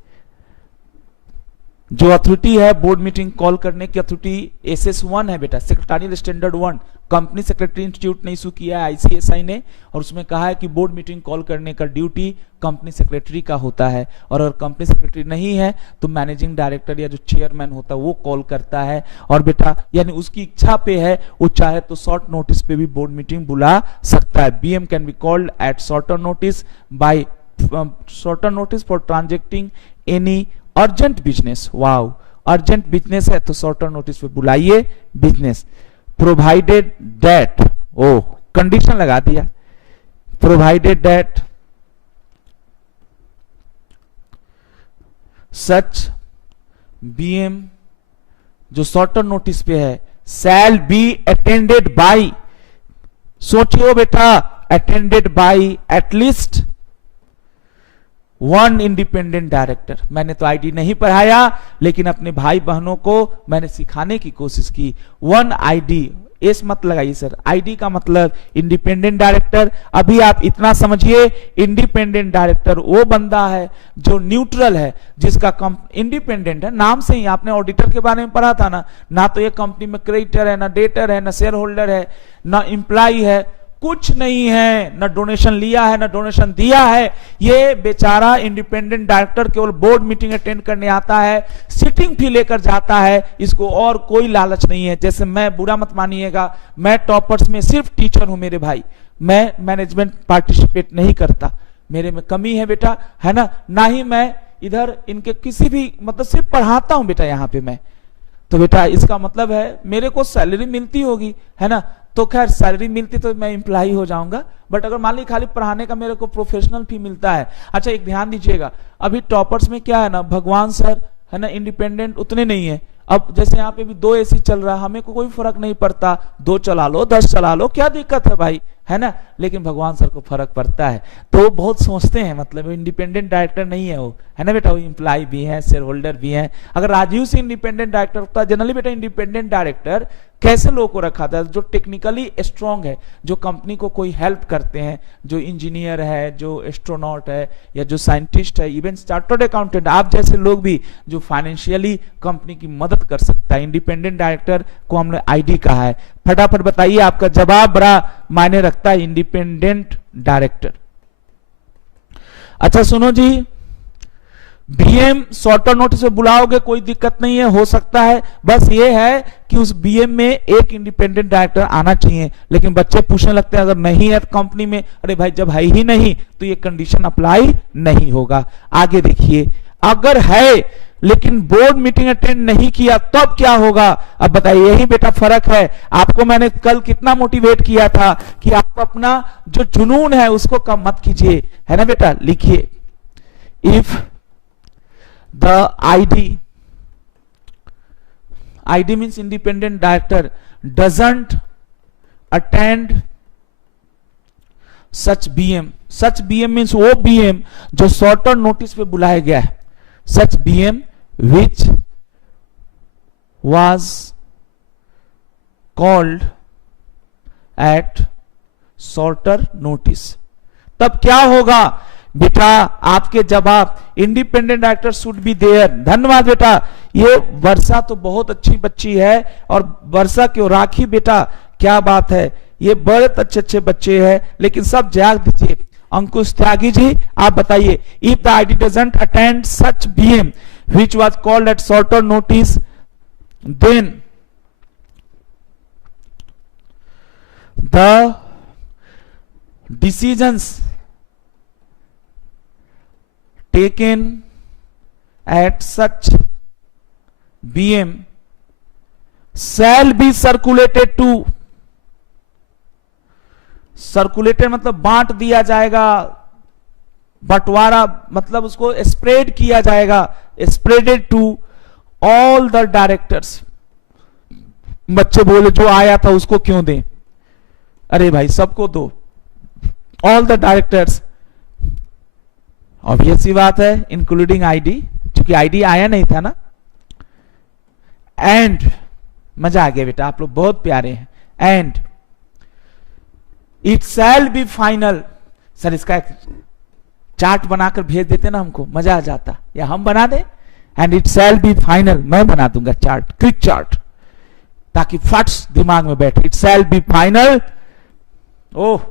जो अथॉरिटी है बोर्ड मीटिंग कॉल करने की अथॉरिटी SS1 है बेटा, secretarial standard 1, company secretary institute ने इशू किया है ICSI ने, और उसमें कहा है कि बोर्ड मीटिंग कॉल करने का ड्यूटी कंपनी सेक्रेटरी का होता है। और अगर कंपनी सेक्रेटरी नहीं है तो मैनेजिंग डायरेक्टर या जो चेयरमैन होता है वो कॉल करता है। और बेटा यानी उसकी इच्छा पे है, वो चाहे तो शॉर्ट नोटिस पे भी बोर्ड मीटिंग बुला सकता है। BM can be called at shorter notice by shorter notice for transacting any urgent business. Wow, urgent business है तो शॉर्टर नोटिस पे बुलाइए बिजनेस, प्रोवाइडेड दैट, ओ कंडीशन लगा दिया, प्रोवाइडेड दैट सच बीएम जो शॉर्ट टर्म नोटिस पे है शैल बी अटेंडेड बाय, सोचियो बेटा, attended by at least one independent director. मैंने तो आईडी नहीं पढ़ाया, लेकिन अपने भाई बहनों को मैंने सिखाने की कोशिश की। वन आईडी, एस मत लगाइए सर, आईडी का मतलब इंडिपेंडेंट डायरेक्टर। अभी आप इतना समझिए, इंडिपेंडेंट डायरेक्टर वो बंदा है जो न्यूट्रल है, जिसका इंडिपेंडेंट है। नाम से ही आपने ऑडिटर के बारे में पढ़ा था ना तो ये कंपनी में क्रेडिटर है, ना डेटर है, ना शेयर होल्डर है, ना एम्प्लॉय है, कुछ नहीं है, ना डोनेशन लिया है, ना डोनेशन दिया है। ये बेचारा इंडिपेंडेंट डायरेक्टर केवल बोर्ड मीटिंग अटेंड करने आता है, सिटिंग फी लेकर जाता है, इसको और कोई लालच नहीं है। जैसे मैं, बुरा मत मानिएगा, मैं टॉपर्स में सिर्फ टीचर हूं मेरे भाई, मैं मैनेजमेंट पार्टिसिपेट नहीं करता, मेरे में कमी है बेटा, है ना ही मैं इधर इनके किसी भी मतलब सिर्फ पढ़ाता हूं बेटा यहाँ पे मैं। तो बेटा इसका मतलब है मेरे को सैलरी मिलती होगी, है ना, तो खैर सैलरी मिलती तो मैं एम्प्लॉय हो जाऊंगा, बट अगर मान ली खाली पढ़ाने का मेरे को प्रोफेशनल फी मिलता है। अच्छा एक ध्यान दीजिएगा, अभी टॉपर्स में क्या है ना, भगवान सर है ना, इंडिपेंडेंट उतने नहीं है। अब जैसे यहाँ पे भी 2 एसी चल रहा है, हमें को कोई फर्क नहीं पड़ता, 2 चला लो, 10 चला लो, क्या दिक्कत है भाई, है ना, लेकिन भगवान सर को फर्क पड़ता है। तो वो बहुत सोचते हैं, मतलब इंडिपेंडेंट डायरेक्टर नहीं है वो, है ना बेटा, वो एम्प्लॉय भी है, शेयर होल्डर भी है। अगर राजीव से इंडिपेंडेंट डायरेक्टर होता, जनरली बेटा इंडिपेंडेंट डायरेक्टर कैसे लोगों को रखा था, जो टेक्निकली स्ट्रांग है, जो कंपनी को कोई हेल्प करते हैं, जो इंजीनियर है, जो एस्ट्रोनॉट है, या जो साइंटिस्ट है, इवन चार्टर्ड अकाउंटेंट, आप जैसे लोग भी जो फाइनेंशियली कंपनी की मदद कर सकता है। इंडिपेंडेंट डायरेक्टर को हमने आईडी कहा है। फटाफट बताइए, आपका जवाब बड़ा मायने रखता है, इंडिपेंडेंट डायरेक्टर। अच्छा सुनो जी, बीएम शॉर्ट टर्म नोटिस में बुलाओगे कोई दिक्कत नहीं है, हो सकता है, बस ये है कि उस बीएम में एक इंडिपेंडेंट डायरेक्टर आना चाहिए। लेकिन बच्चे पूछने लगते हैं अगर नहीं है कंपनी में, अरे भाई जब है ही नहीं तो ये कंडीशन अप्लाई नहीं होगा। आगे देखिए, अगर है लेकिन बोर्ड मीटिंग अटेंड नहीं किया तब क्या होगा, अब बताइए, यही बेटा फर्क है। आपको मैंने कल कितना मोटिवेट किया था कि आप अपना जो जुनून है उसको कम मत कीजिए, है ना बेटा। लिखिए, if the ID means independent director doesn't attend such BM means वो BM जो शॉर्ट टर्म नोटिस पे बुलाया गया है, such BM which was called at shorter notice। तब क्या होगा बेटा, आपके जवाब independent director should be there. धन्यवाद बेटा। ये वर्षा तो बहुत अच्छी बच्ची है, और वर्षा क्यों, राखी बेटा क्या बात है, ये बहुत अच्छे बच्चे हैं, लेकिन सब जाग दीजिए। अंकुश त्यागी जी आप बताइए, if the ID doesn't attend such BM which was called at shorter notice then the decisions taken at such BM shall be circulated to, circulated मतलब बांट दिया जाएगा, बंटवारा मतलब उसको स्प्रेड किया जाएगा, spreaded to all the directors. बच्चे बोले जो आया था उसको क्यों दें, अरे भाई सबको दो, ऑल द डायरेक्टर्स। ऑब्वियस सी बात है, इंक्लूडिंग आईडी, क्योंकि आईडी आया नहीं था ना। एंड मजा आ गया बेटा, आप लोग बहुत प्यारे हैं। And it shall be final, sir इसका एक चार्ट बनाकर भेज देते ना हमको, मजा आ जाता, या हम बना दें। And it shall be final, मैं बना दूंगा चार्ट, क्विक चार्ट, ताकि फट्स दिमाग में बैठे। इट शैल बी फाइनल, ओह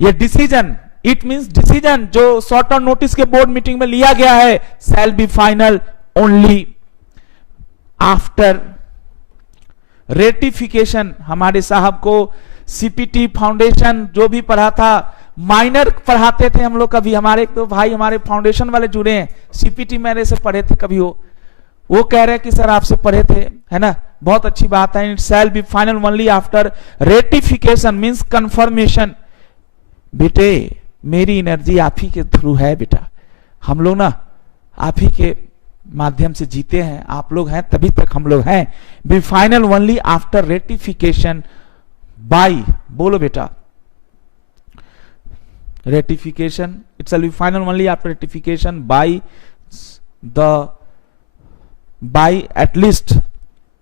ये डिसीजन, इट मींस डिसीजन जो शॉर्ट टर्म नोटिस के बोर्ड मीटिंग में लिया गया है, shall be final only after ratification. हमारे साहब को सीपीटी फाउंडेशन जो भी पढ़ा था, माइनर पढ़ाते थे हम लोग कभी, हमारे तो भाई हमारे फाउंडेशन वाले जुड़े हैं, सीपीटी मेरे से पढ़े थे कभी, वो कह रहे हैं कि सर आपसे पढ़े थे, है ना, बहुत अच्छी बात है। It shall be final only after ratification means confirmation बेटे मेरी एनर्जी आप ही के थ्रू है बेटा, हम लोग ना आप ही के माध्यम से जीते हैं, आप लोग हैं तभी तक हम लोग हैं। Be final only after ratification by, बोलो बेटा, ratification, it shall be final only after ratification by at least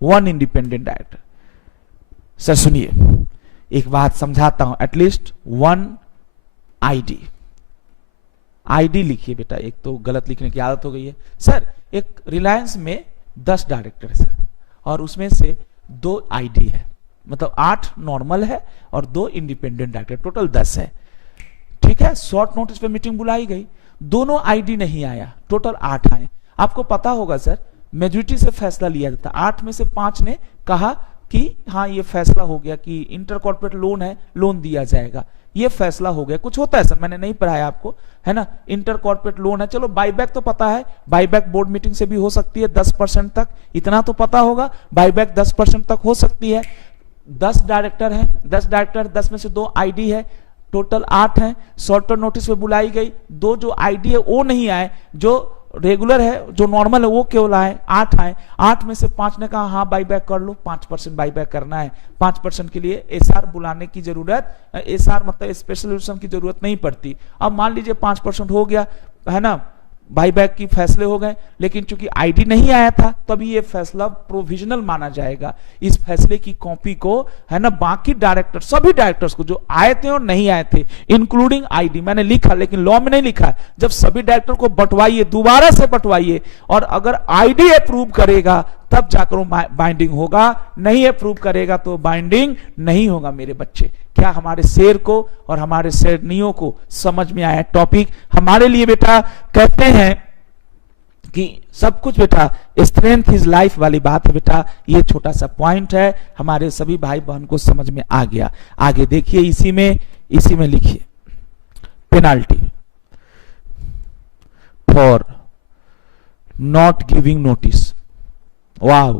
one independent director. Sir सुनिए, एक बात समझाता हूं, एटलीस्ट वन आईडी, आईडी लिखिए बेटा, एक तो गलत लिखने की आदत हो गई है। सर एक रिलायंस में 10 डायरेक्टर है सर, और उसमें से 2 आईडी है, मतलब 8 नॉर्मल है और 2 इंडिपेंडेंट डायरेक्टर, टोटल 10 है। ठीक है, शॉर्ट नोटिस पे मीटिंग बुलाई गई, दोनों आईडी नहीं आया, टोटल 8 आए। आपको पता होगा सर मेजॉरिटी से फैसला लिया जाता, 8 में से 5 ने कहा कि हाँ ये फैसला हो गया कि इंटर कॉर्पोरेट लोन है, लोन दिया जाएगा, ये फैसला हो गया। कुछ होता है सर, मैंने नहीं पढ़ाया आपको, है ना, इंटर कॉर्पोरेट लोन है, चलो बाईबैक तो पता है, बाईबैक बोर्ड मीटिंग से भी हो सकती है 10% तक, इतना तो पता होगा, बाईबैक 10% तक हो सकती है। 10 डायरेक्टर है, 10 डायरेक्टर, 10 में से 2 आईडी है, टोटल 8 है। शॉर्ट टर्म नोटिस पे बुलाई गई, 2 जो आईडी है वो नहीं आए, जो रेगुलर है, जो नॉर्मल है वो केवल आए, 8 आए। 8 में से 5 ने कहा हाँ बाईबैक कर लो, 5% बाईबैक करना है, 5% के लिए एसआर बुलाने की जरूरत, एसआर मतलब स्पेशल रेजोल्यूशन की जरूरत नहीं पड़ती। अब मान लीजिए 5% हो गया, है ना, बाईबैक की फैसले हो गए, लेकिन चूंकि आईडी नहीं आया था तभी ये फैसला प्रोविजनल माना जाएगा। इस फैसले की कॉपी को, है ना, बाकी डायरेक्टर, सभी डायरेक्टर्स को जो आए थे और नहीं आए थे, इंक्लूडिंग आईडी, मैंने लिखा लेकिन लॉ में नहीं लिखा, जब सभी डायरेक्टर को बंटवाइए, दोबारा से बंटवाइए, और अगर आईडी अप्रूव करेगा तब जाकर बाइंडिंग होगा, नहीं अप्रूव करेगा तो बाइंडिंग नहीं होगा। मेरे बच्चे, क्या हमारे शेर को और हमारे शेरनियों को समझ में आया टॉपिक? हमारे लिए बेटा कहते हैं कि सब कुछ बेटा स्ट्रेंथ इज लाइफ वाली बात है बेटा, ये छोटा सा पॉइंट है, हमारे सभी भाई बहन को समझ में आ गया। आगे देखिए, इसी में लिखिए, penalty for not giving notice. वाह,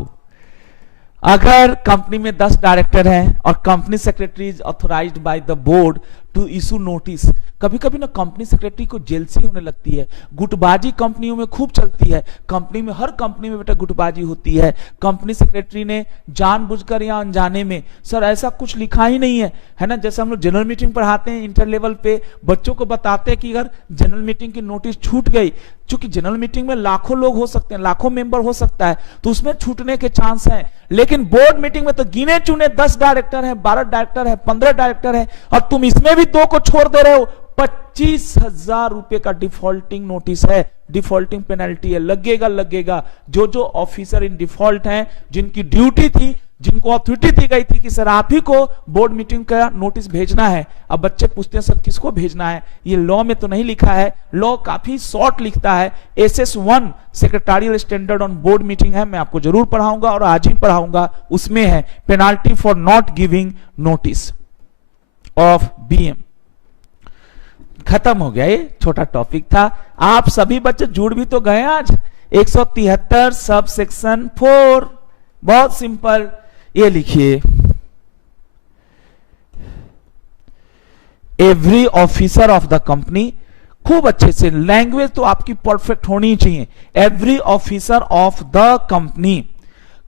अगर कंपनी में 10 डायरेक्टर हैं और company secretary is authorised by the board to issue notice, कभी कभी ना कंपनी सेक्रेटरी को जेलसी होने लगती है, गुटबाजी कंपनियों में खूब चलती है, कंपनी में, हर कंपनी में बेटा गुटबाजी होती है। कंपनी सेक्रेटरी ने जानबूझकर या अनजाने में, सर ऐसा कुछ लिखा ही नहीं है ना, जैसे हम लोग जनरल मीटिंग पढ़ाते हैं इंटर लेवल पे, बच्चों को बताते हैं कि अगर जनरल मीटिंग की नोटिस छूट गई, चूंकि जनरल मीटिंग में लाखों लोग हो सकते हैं, लाखों मेंबर हो सकता है, तो उसमें छूटने के चांस हैं, लेकिन बोर्ड मीटिंग में तो गिने चुने 10 डायरेक्टर हैं, 12 डायरेक्टर हैं, 15 डायरेक्टर हैं, और तुम इसमें भी 2 को छोड़ दे रहे हो। 25,000 रुपए का डिफॉल्टिंग नोटिस है, डिफॉल्टिंग पेनल्टी है, लगेगा। जो ऑफिसर इन डिफॉल्ट हैं, जिनकी ड्यूटी थी, जिनको अथॉरिटी दी गई थी कि सर आप ही को बोर्ड मीटिंग का नोटिस भेजना है, अब बच्चे पूछते हैं सर किसको भेजना है, ये लॉ में तो नहीं लिखा है, लॉ काफी शॉर्ट लिखता है, SS1 secretarial standard on board meeting है, मैं आपको जरूर पढ़ाऊंगा और आज ही पढ़ाऊंगा, उसमें है penalty for not giving notice of BM। खत्म हो गया, ये छोटा टॉपिक था। आप सभी बच्चे जुड़ भी तो गए आज। 173 सब सेक्शन 4, बहुत सिंपल, ये लिखिए, every officer of the company, खूब अच्छे से, लैंग्वेज तो आपकी परफेक्ट होनी चाहिए। Every officer of the company,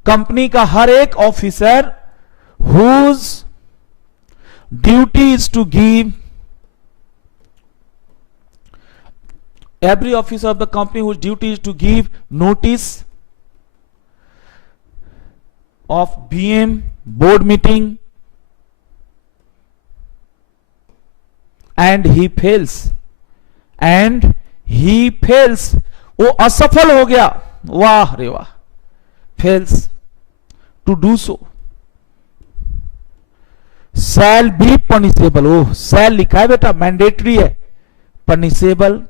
company का हर एक officer, whose duty is to give, every officer of the company whose duty is to give notice of BM board meeting and he fails, वो असफल हो गया, वाह रे वाह, fails to do so shall be punishable। Oh, shall लिखा है बेटा, मैंडेटरी है, पनिशेबल।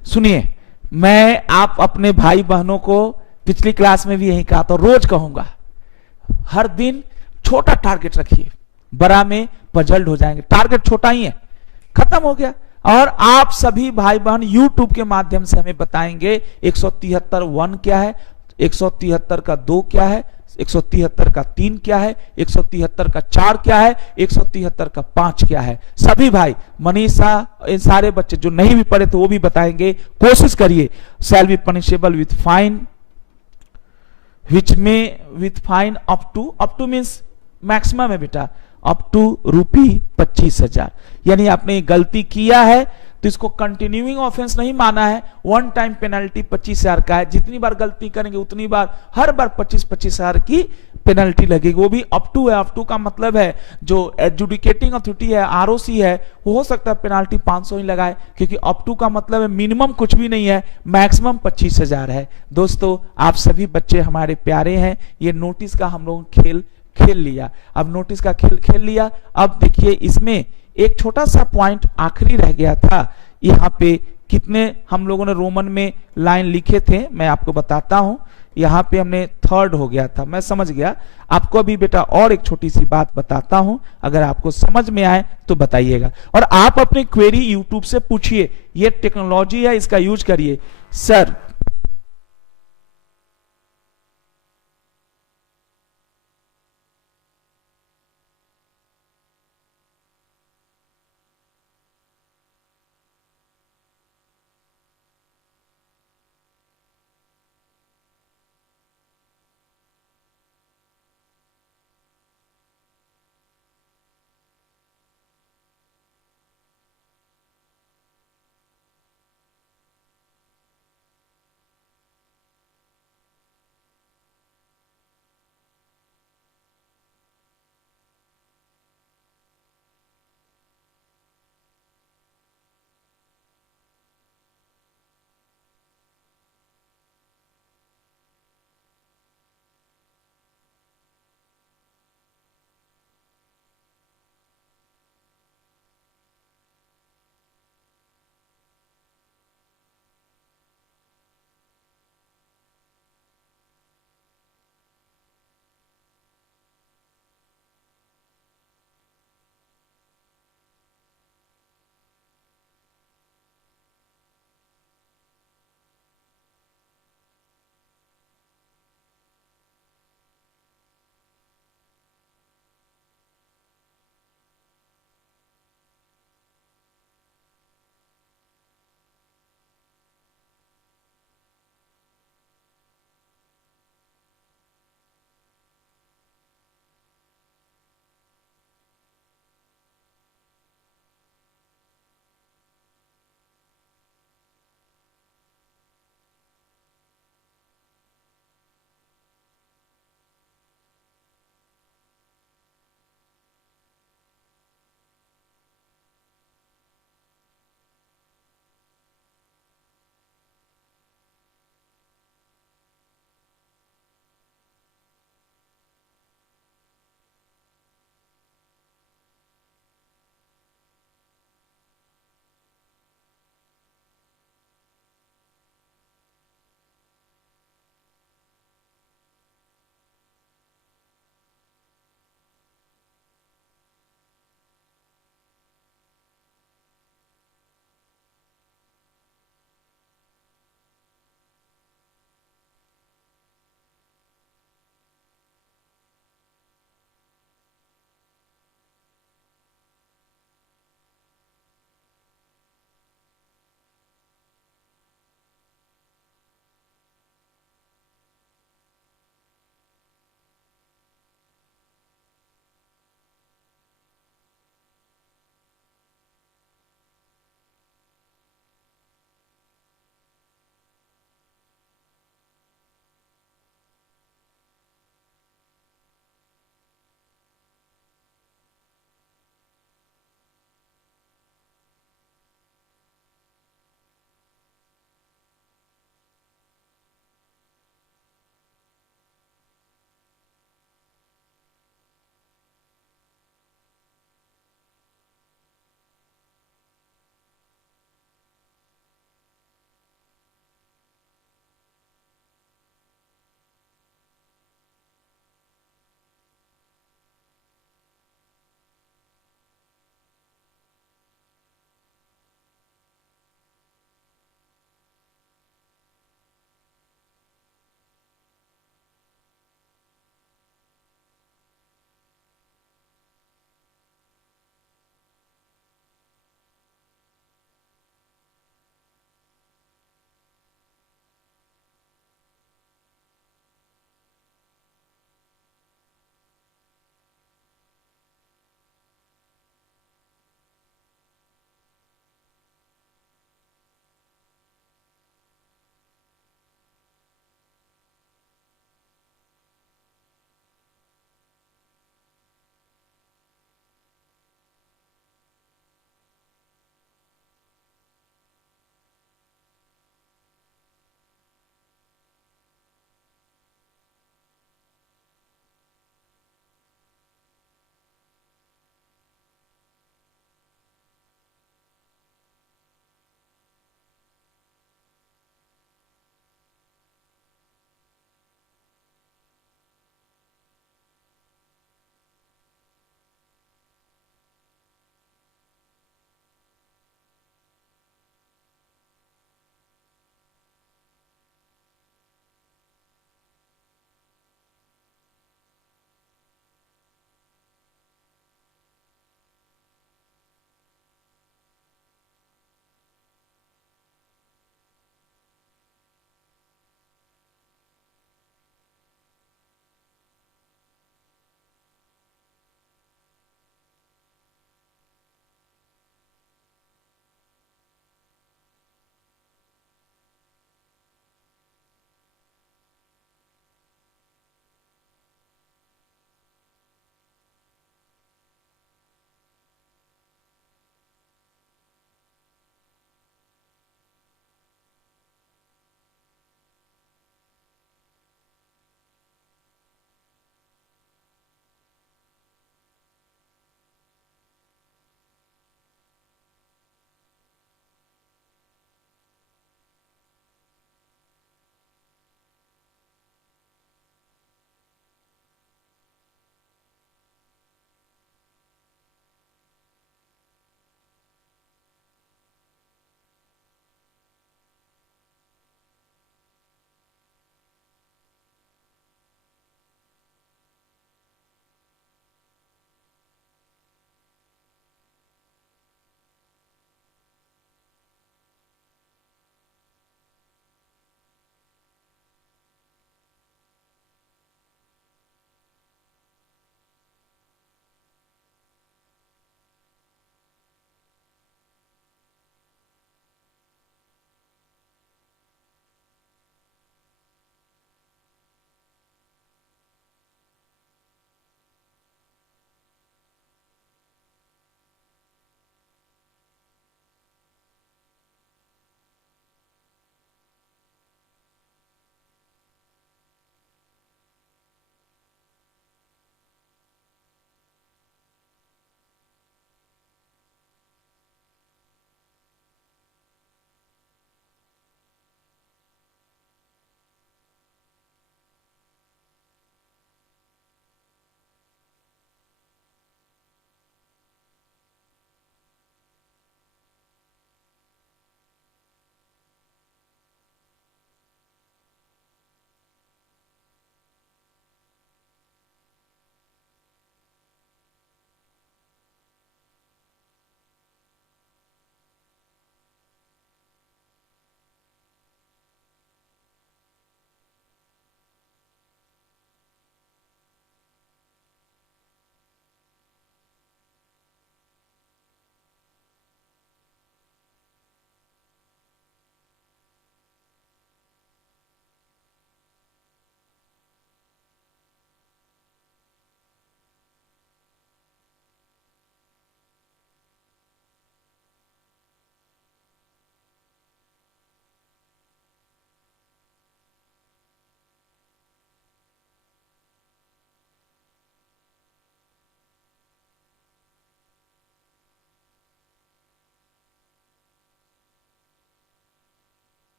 सुनिए, मैं आप अपने भाई बहनों को पिछली क्लास में भी यही कहा था, रोज कहूंगा, हर दिन छोटा टारगेट रखिए, बड़ा में पजल्ड हो जाएंगे। टारगेट छोटा ही है, खत्म हो गया। और आप सभी भाई बहन YouTube के माध्यम से हमें बताएंगे 173(1) क्या है, 173 का 2 क्या है, 173 का 3 क्या है, 173 का 4 क्या है, 173 का 5 क्या है। सभी भाई, मनीषा, इन सारे बच्चे जो नहीं भी पढ़े तो वो भी बताएंगे, कोशिश करिए। Shall be punishable with fine, which में with fine up to means maximum है बेटा, अप टू ₹25,000। यानी आपने गलती किया है तो इसको कंटिन्यूइंग ऑफेंस नहीं माना है, वन टाइम पेनल्टी 25,000 का है। जितनी बार गलती करेंगे उतनी बार, हर बार 25,000 की पेनल्टी लगेगी। वो भी अप टू है, अप टू का मतलब है जो एडजुडिकेटिंग अथॉरिटी है, आरओसी है, वो हो सकता है पेनल्टी 500 ही लगाए, क्योंकि अप टू का मतलब है मिनिमम कुछ भी नहीं है, मैक्सिमम 25,000 है। दोस्तों आप सभी बच्चे हमारे प्यारे हैं, ये नोटिस का हम लोग खेल खेल लिया। अब नोटिस का खेल खेल लिया, अब देखिए इसमें एक छोटा सा पॉइंट आखिरी रह गया था। यहाँ पे कितने हम लोगों ने रोमन में लाइन लिखे थे मैं आपको बताता हूं। यहाँ पे हमने थर्ड हो गया था, मैं समझ गया। आपको अभी बेटा और एक छोटी सी बात बताता हूं, अगर आपको समझ में आए तो बताइएगा। और आप अपनी क्वेरी यूट्यूब से पूछिए, ये टेक्नोलॉजी है, इसका यूज करिए। Sir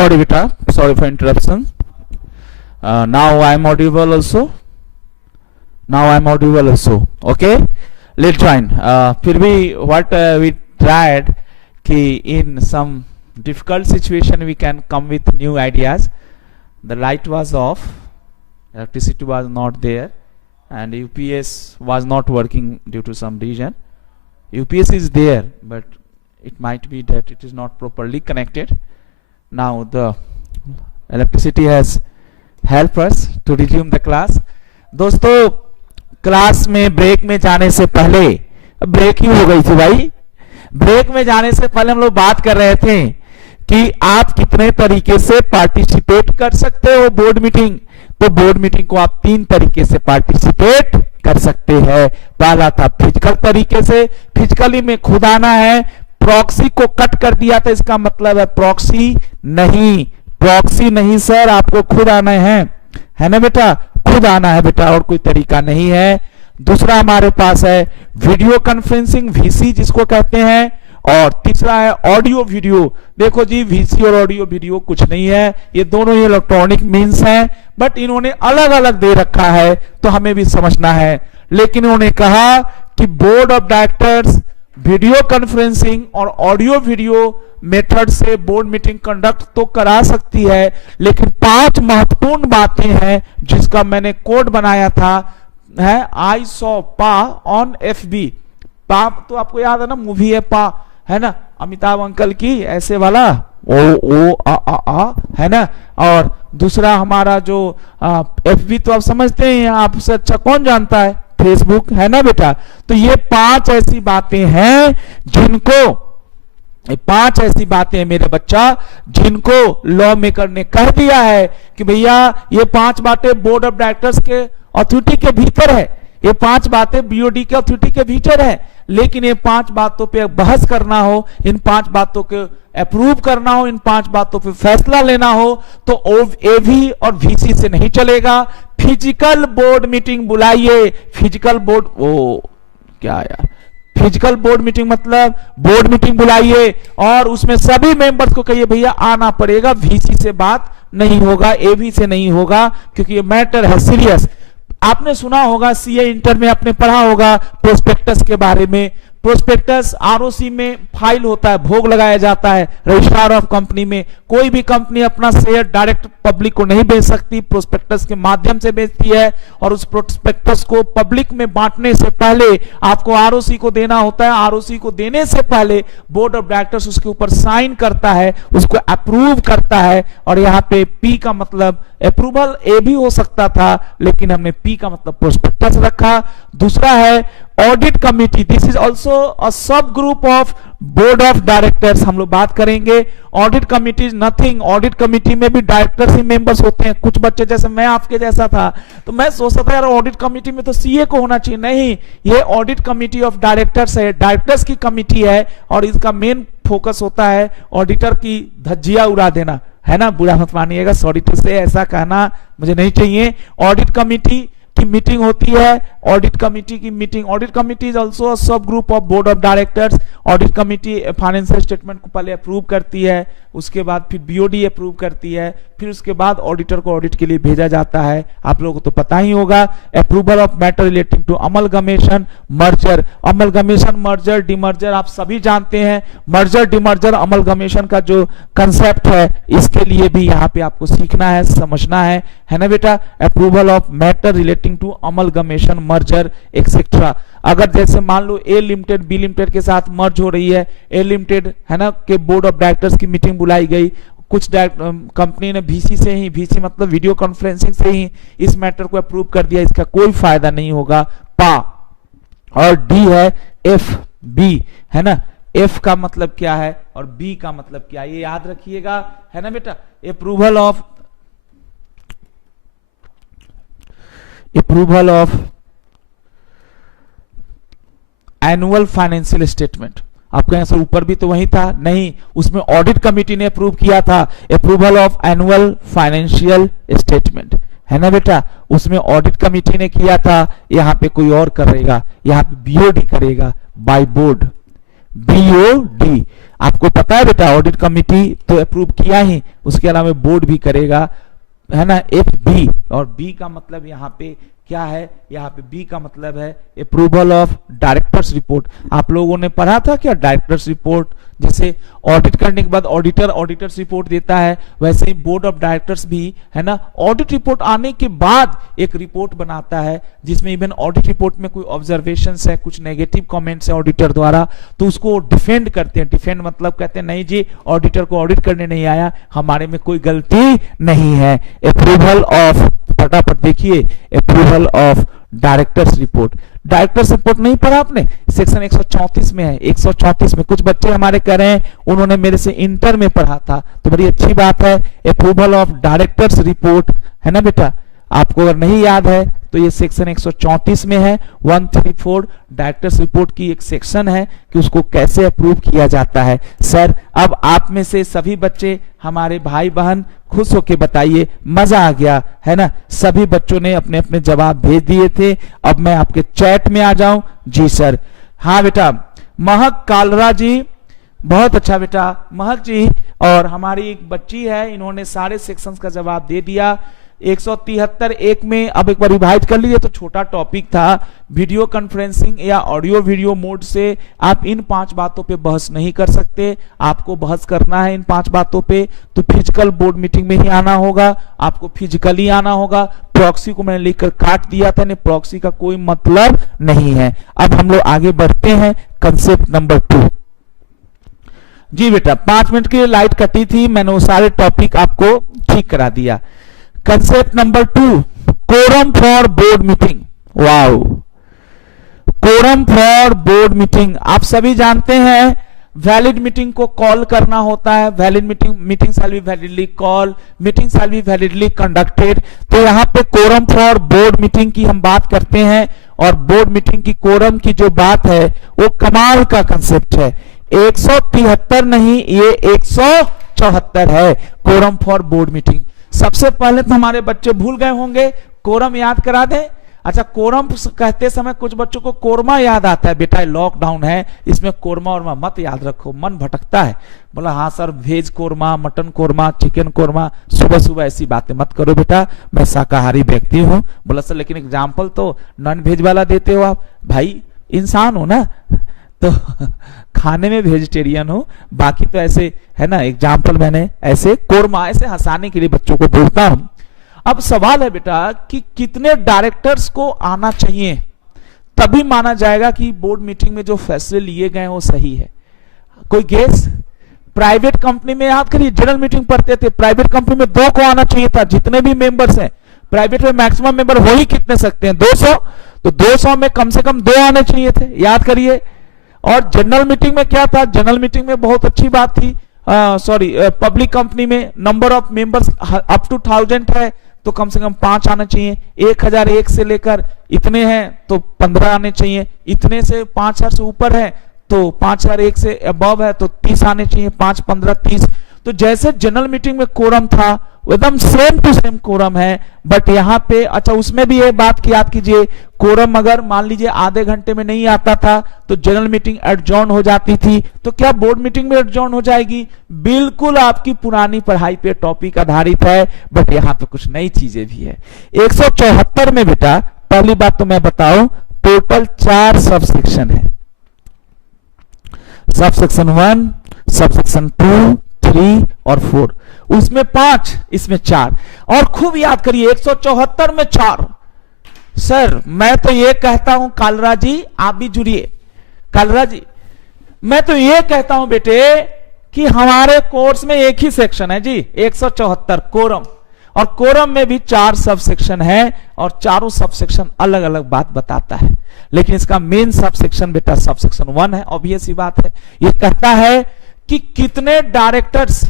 Sorry beta, sorry for interruption. Now I am audible also. Now I am audible also. Okay, let's join. फिर भी what we tried कि in some difficult situation we can come with new ideas. The light was off, electricity was not there, and UPS was not working due to some reason. UPS is there, but it might be that it is not properly connected. Now the electricity has helped us to resume the class. दोस्तों class में break में जाने से पहले, break ही हो गई थी भाई, ब्रेक में जाने से पहले हम लोग बात कर रहे थे कि आप कितने तरीके से पार्टिसिपेट कर सकते हो बोर्ड मीटिंग। तो बोर्ड मीटिंग को आप 3 तरीके से पार्टिसिपेट कर सकते हैं। पहला था फिजिकल तरीके से, फिजिकली में खुद आना है। प्रॉक्सी को कट कर दिया था, इसका मतलब है प्रॉक्सी नहीं, प्रॉक्सी नहीं सर, आपको खुद आना है ना बेटा, खुद आना है बेटा, और कोई तरीका नहीं है। दूसरा हमारे पास है वीडियो कॉन्फ्रेंसिंग, वीसी जिसको कहते हैं, और तीसरा है ऑडियो वीडियो। देखो जी, वीसी और ऑडियो वीडियो कुछ नहीं है, ये दोनों ही इलेक्ट्रॉनिक मीन्स हैं, बट इन्होंने अलग अलग दे रखा है तो हमें भी समझना है। लेकिन इन्होंने कहा कि board of directors video conferencing और ऑडियो वीडियो मेथड से बोर्ड मीटिंग कंडक्ट तो करा सकती है, लेकिन 5 महत्वपूर्ण बातें हैं जिसका मैंने कोड बनाया था, है आई सॉ पा ऑन FB। पा तो आपको याद है ना, मूवी है पा, है ना, अमिताभ अंकल की, ऐसे वाला ओ आ है ना। और दूसरा हमारा जो FB तो आप समझते हैं, आपसे अच्छा कौन जानता है, फेसबुक, है ना बेटा। तो ये 5 ऐसी बातें हैं जिनको, 5 ऐसी बातें हैं मेरे बच्चा जिनको लॉ मेकर ने कह दिया है कि भैया ये 5 बातें बोर्ड ऑफ डायरेक्टर्स के अथॉरिटी के भीतर है, ये 5 बातें BOD के अथॉरिटी के भीतर है। लेकिन ये 5 बातों पे बहस करना हो, इन 5 बातों को अप्रूव करना हो, इन 5 बातों पे फैसला लेना हो तो AV और VC से नहीं चलेगा। फिजिकल बोर्ड मीटिंग बुलाइए, फिजिकल बोर्ड, ओ क्या यार, फिजिकल बोर्ड मीटिंग मतलब बोर्ड मीटिंग बुलाइए और उसमें सभी मेंबर्स को कहिए भैया आना पड़ेगा, VC से बात नहीं होगा, AV से नहीं होगा, क्योंकि ये मैटर है सीरियस। आपने सुना होगा, CA इंटर में आपने पढ़ा होगा प्रोस्पेक्टस के बारे में। प्रोस्पेक्टस ROC में फाइल होता है, भोग लगाया जाता है रजिस्ट्रार ऑफ कंपनी में। कोई भी कंपनी अपना शेयर डायरेक्ट पब्लिक को नहीं बेच सकती, प्रोस्पेक्टस के माध्यम से बेचती है। और उस प्रोस्पेक्टस को पब्लिक में बांटने से पहले आपको ROC को देना होता है। ROC को देने से पहले बोर्ड ऑफ डायरेक्टर्स उसके ऊपर साइन करता है, उसको अप्रूव करता है। और यहाँ पे P का मतलब अप्रूवल A भी हो सकता था, लेकिन हमने P का मतलब प्रोस्पेक्टस रखा। दूसरा है audit committee, this is also a sub group of board of directors. हम लोग बात करेंगे audit committee is nothing, audit committee में भी डायरेक्टर्स ही मेंबर्स होते हैं। कुछ बच्चे जैसे मैं आपके जैसा था तो मैं सोचता था यार ऑडिट कमिटी में तो CA को होना चाहिए, नहीं, ये ऑडिट कमिटी ऑफ डायरेक्टर्स है, डायरेक्टर्स की कमिटी है। और इसका मेन फोकस होता है ऑडिटर की धज्जियां उड़ा देना, है ना, बुरा मत मानिएगा, सॉरी टू से ऐसा कहना मुझे नहीं चाहिए। ऑडिट कमिटी की मीटिंग होती है, ऑडिट कमिटी की meeting, audit committee is also a sub group of board of directors. Audit committee financial statement को पहले अप्रूव करती है, उसके बाद फिर BOD अप्रूव करती है, फिर उसके बाद ऑडिटर को ऑडिट के लिए भेजा जाता है। आप लोगों को तो पता ही होगा। Approval of matter relating to amalgamation, merger, amalgamation, merger, demerger आप सभी जानते हैं। मर्जर, डिमर्जर, अमलगमेशन का जो कंसेप्ट है, इसके लिए भी यहाँ पे आपको सीखना है, समझना है ना बेटा। Approval of matter relating to amalgamation, merger etcetera. अगर जैसे मान लो A लिमिटेड B लिमिटेड के साथ मर्ज हो रही है, A लिमिटेड है ना के बोर्ड ऑफ डायरेक्टर्स की मीटिंग बुलाई गई, कुछ कंपनी ने VC से ही, VC मतलब वीडियो कॉन्फ्रेंसिंग से ही इस मैटर को अप्रूव कर दिया, इसका कोई फायदा नहीं होगा, पा। और D है FB, है ना, F का मतलब क्या है और B का मतलब क्या है, ये याद रखिएगा, है ना बेटा। Approval of annual financial statement, आपके यहां से ऊपर भी तो वही था, नहीं, उसमें ऑडिट कमिटी ने अप्रूव किया था। Approval of annual financial statement, है ना बेटा, उसमें ऑडिट कमिटी ने किया था, यहां पे कोई और करेगा, यहां पे BOD करेगा, बाय बोर्ड। BOD। आपको पता है बेटा ऑडिट कमिटी तो अप्रूव किया ही, उसके अलावा बोर्ड भी करेगा, है ना। FB, और B का मतलब यहाँ पे क्या है, यहाँ पे B का मतलब है अप्रूवल ऑफ डायरेक्टर्स रिपोर्ट। आप लोगों ने पढ़ा था क्या डायरेक्टर्स रिपोर्ट, जैसे ऑडिट करने के बाद ऑडिटर्स रिपोर्ट देता है, वैसे ही बोर्ड ऑफ डायरेक्टर्स भी, है ना, ऑडिट रिपोर्ट आने के बाद एक रिपोर्ट बनाता है, जिसमें इवन ऑडिट रिपोर्ट में कोई ऑब्जर्वेशंस है, कुछ नेगेटिव कमेंट्स है ऑडिटर द्वारा, तो उसको डिफेंड करते हैं। डिफेंड मतलब कहते हैं नहीं जी, ऑडिटर को ऑडिट करने नहीं आया, हमारे में कोई गलती नहीं है। अप्रूवल ऑफ, फटाफट देखिए, approval of directors report. Directors report नहीं पढ़ा आपने, सेक्शन 134 में है। 134 में कुछ बच्चे हमारे कह रहे हैं उन्होंने मेरे से इंटर में पढ़ा था, तो बड़ी अच्छी बात है। अप्रूवल ऑफ डायरेक्टर्स रिपोर्ट, है ना बेटा। आपको अगर नहीं याद है तो ये सेक्शन 134 में है। 134 डायरेक्टर्स रिपोर्ट की एक सेक्शन है कि उसको कैसे अप्रूव किया जाता है। सर अब आप में से सभी बच्चे, हमारे भाई बहन, खुश होके बताइए, मजा आ गया, है ना। सभी बच्चों ने अपने अपने जवाब भेज दिए थे। अब मैं आपके चैट में आ जाऊं। जी सर, हाँ बेटा, महक कालरा जी, बहुत अच्छा बेटा महक जी। और हमारी एक बच्ची है, इन्होंने सारे सेक्शंस का जवाब दे दिया। 173 एक में अब एक बार रिवाइज कर लीजिए, तो छोटा टॉपिक था। वीडियो कॉन्फ्रेंसिंग या ऑडियो वीडियो मोड से आप इन 5 बातों पे बहस नहीं कर सकते। आपको बहस करना है इन 5 बातों पे तो फिजिकल बोर्ड मीटिंग में ही आना होगा, आपको फिजिकली आना होगा। प्रॉक्सी को मैंने लिखकर काट दिया था, प्रॉक्सी का कोई मतलब नहीं है। अब हम लोग आगे बढ़ते हैं कंसेप्ट नंबर 2। जी बेटा, 5 मिनट के लिए लाइट कटी थी, मैंने वो सारे टॉपिक आपको ठीक करा दिया। Concept number 2, quorum for board meeting. Wow, quorum for board meeting. आप सभी जानते हैं वैलिड मीटिंग को कॉल करना होता है। Valid meeting shall be validly call, meeting shall be validly conducted. तो यहाँ पे कोरम फॉर बोर्ड मीटिंग की हम बात करते हैं, और बोर्ड मीटिंग की कोरम की जो बात है वो कमाल का कंसेप्ट है। 173 नहीं, ये 174 है कोरम फॉर बोर्ड मीटिंग। सबसे पहले तो हमारे बच्चे भूल गए होंगे, कोरम याद करा दें। अच्छा, कोरम कहते समय कुछ बच्चों को कोरमा याद आता है। बेटा लॉकडाउन है, इसमें कोरमा और मत याद रखो, मन भटकता है। बोला हाँ sir, veg korma, mutton korma, chicken korma, सुबह सुबह ऐसी बातें मत करो बेटा, मैं शाकाहारी व्यक्ति हूँ। बोला सर लेकिन एग्जाम्पल तो नॉन वेज वाला देते हो आप। भाई इंसान हो ना, तो खाने में वेजिटेरियन हो, बाकी तो ऐसे, है ना, एग्जाम्पल मैंने ऐसे कोरमा, ऐसे हंसाने के लिए बच्चों को बोलता हूं। अब सवाल है बेटा कि कितने डायरेक्टर्स को आना चाहिए, तभी माना जाएगा कि बोर्ड मीटिंग में जो फैसले लिए गए वो सही है। कोई गेस? प्राइवेट कंपनी में याद करिए, जनरल मीटिंग पढ़ते थे, प्राइवेट कंपनी में 2 को आना चाहिए था। जितने भी मेंबर्स हैं प्राइवेट में, मैक्सिमम मेंबर हो ही कितने सकते हैं, 200। तो 200 में कम से कम 2 आने चाहिए थे, याद करिए। और जनरल मीटिंग में क्या था, जनरल मीटिंग में बहुत अच्छी बात थी, पब्लिक कंपनी में number of members up to 1000 है तो कम से कम 5 आने चाहिए। 1001 से लेकर इतने हैं तो 15 आने चाहिए, इतने से 5000 से ऊपर है तो 5001 से अबव है तो 30 आने चाहिए, 5, 15, 30। तो जैसे जनरल मीटिंग में कोरम था एकदम सेम टू सेम कोरम है। बट यहाँ पे अच्छा, उसमें भी ये बात की याद कीजिए, कोरम अगर मान लीजिए आधे घंटे में नहीं आता था तो जनरल मीटिंग एडजॉर्न हो जाती थी। तो क्या बोर्ड मीटिंग में एडजॉर्न हो जाएगी? बिल्कुल आपकी पुरानी पढ़ाई पे टॉपिक आधारित है, बट यहाँ पे कुछ नई चीजें भी है। 174 में बेटा पहली बात तो मैं बताऊं, टोटल 4 सब सेक्शन है। सब सेक्शन 1, सब सेक्शन 2, 3 और 4। उसमें 5, इसमें 4। और खूब याद करिए 174 में 4। सर मैं तो ये कहता हूं, कालरा जी आप भी जुड़िए। कालरा जी, मैं तो ये कहता हूं बेटे कि हमारे कोर्स में एक ही सेक्शन है जी, 174 कोरम। और कोरम में भी 4 सब सेक्शन है और चारों सब सेक्शन अलग अलग बात बताता है। लेकिन इसका मेन सब सेक्शन बेटा सब सेक्शन 1 है। ऑब्वियस ही बात है, ये कहता है कि कितने डायरेक्टर्स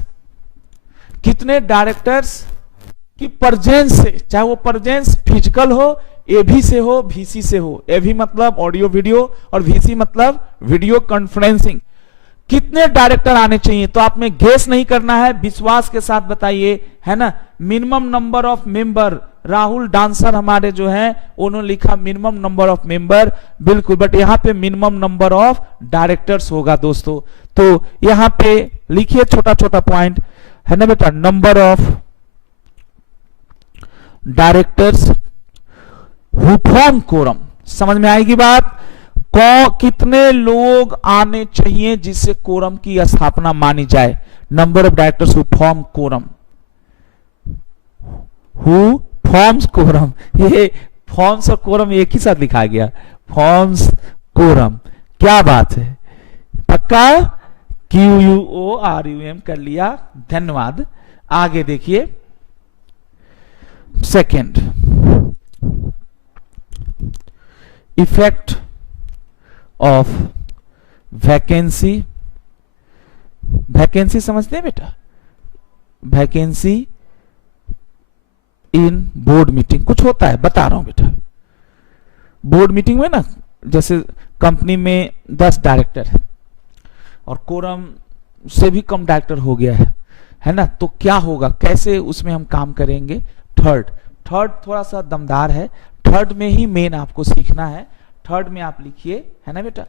की प्रेजेंस से, चाहे वो प्रेजेंस फिजिकल हो, एवी से हो, वीसी से हो। एवी मतलब ऑडियो वीडियो और वीसी मतलब वीडियो कॉन्फ्रेंसिंग। कितने डायरेक्टर आने चाहिए? तो आप में गेस नहीं करना है, विश्वास के साथ बताइए, है ना। Minimum number of member Rahul dancer हमारे जो हैं उन्होंने लिखा मिनिमम नंबर ऑफ मेंबर, बिल्कुल, बट यहाँ पे मिनिमम नंबर ऑफ डायरेक्टर्स होगा दोस्तों। तो यहाँ पे लिखिए छोटा छोटा पॉइंट, है ना बेटा, number of directors who form quorum. समझ में आएगी बात? कितने लोग आने चाहिए जिससे कोरम की स्थापना मानी जाए। Number of directors who form quorum, who forms quorum, ये फॉर्म्स और कोरम एक ही साथ लिखा गया, फॉर्म्स कोरम, क्या बात है, पक्का QUORUM कर लिया, धन्यवाद। आगे देखिए second, effect of vacancy. Vacancy समझते हैं बेटा? वैकेंसी इन बोर्ड मीटिंग, कुछ होता है बता रहा हूं बेटा। बोर्ड मीटिंग में ना, जैसे कंपनी में 10 डायरेक्टर है और कोरम से भी कम डायरेक्टर हो गया है ना, तो क्या होगा, कैसे उसमें हम काम करेंगे। थर्ड थोड़ा सा दमदार है, थर्ड में ही मेन आपको सीखना है। थर्ड में आप लिखिए, है ना बेटा,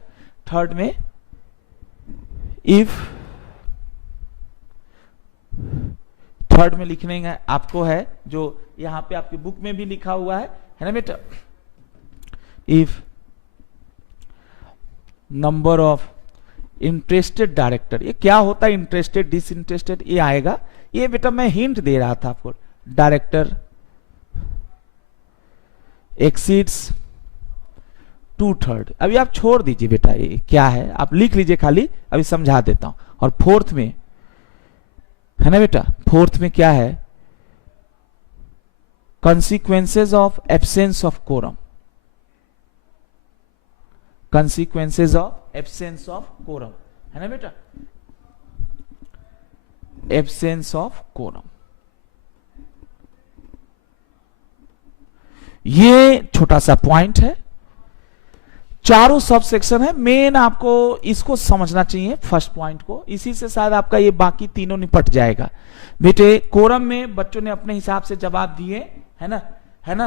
थर्ड में इफ, थर्ड में लिखने का आपको है जो यहां पे आपकी बुक में भी लिखा हुआ है ना बेटा, if number of interested director. ये क्या होता है इंटरेस्टेड डिसइंटरेस्टेड, ये आएगा, ये बेटा मैं हिंट दे रहा था आपको। Director exceeds 2/3। अभी आप छोड़ दीजिए बेटा, ये क्या है आप लिख लीजिए, खाली अभी समझा देता हूं। और फोर्थ में, है ना बेटा, फोर्थ में क्या है, consequences of absence of quorum, consequences of absence of quorum, है ना बेटा, absence of quorum। ये छोटा सा पॉइंट है, चारों सब सेक्शन है, मेन आपको इसको समझना चाहिए फर्स्ट पॉइंट को, इसी से शायद आपका ये बाकी तीनों निपट जाएगा। बेटे कोरम में बच्चों ने अपने हिसाब से जवाब दिए, है ना,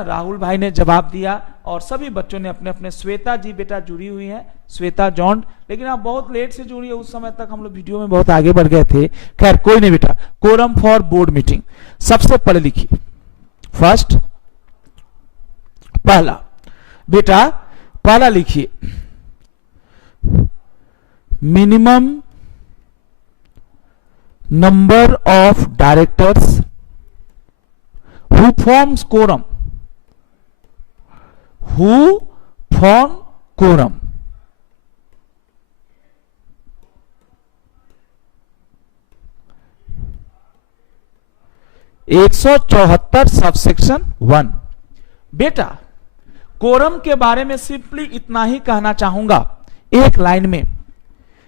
राहुल भाई ने जवाब दिया और सभी बच्चों ने अपने अपने, श्वेता जी बेटा जुड़ी हुई है, श्वेता जॉन, लेकिन आप बहुत लेट से जुड़ी है, उस समय तक हम लोग वीडियो में बहुत आगे बढ़ गए थे। खैर कोई नहीं बेटा, कोरम फॉर बोर्ड मीटिंग सबसे पहले लिखिए, फर्स्ट पहला बेटा, पहला लिखिए minimum number of directors who forms quorum, who form quorum. एक 174 सबसेक्शन 1। बेटा कोरम के बारे में सिंपली इतना ही कहना चाहूंगा एक लाइन में,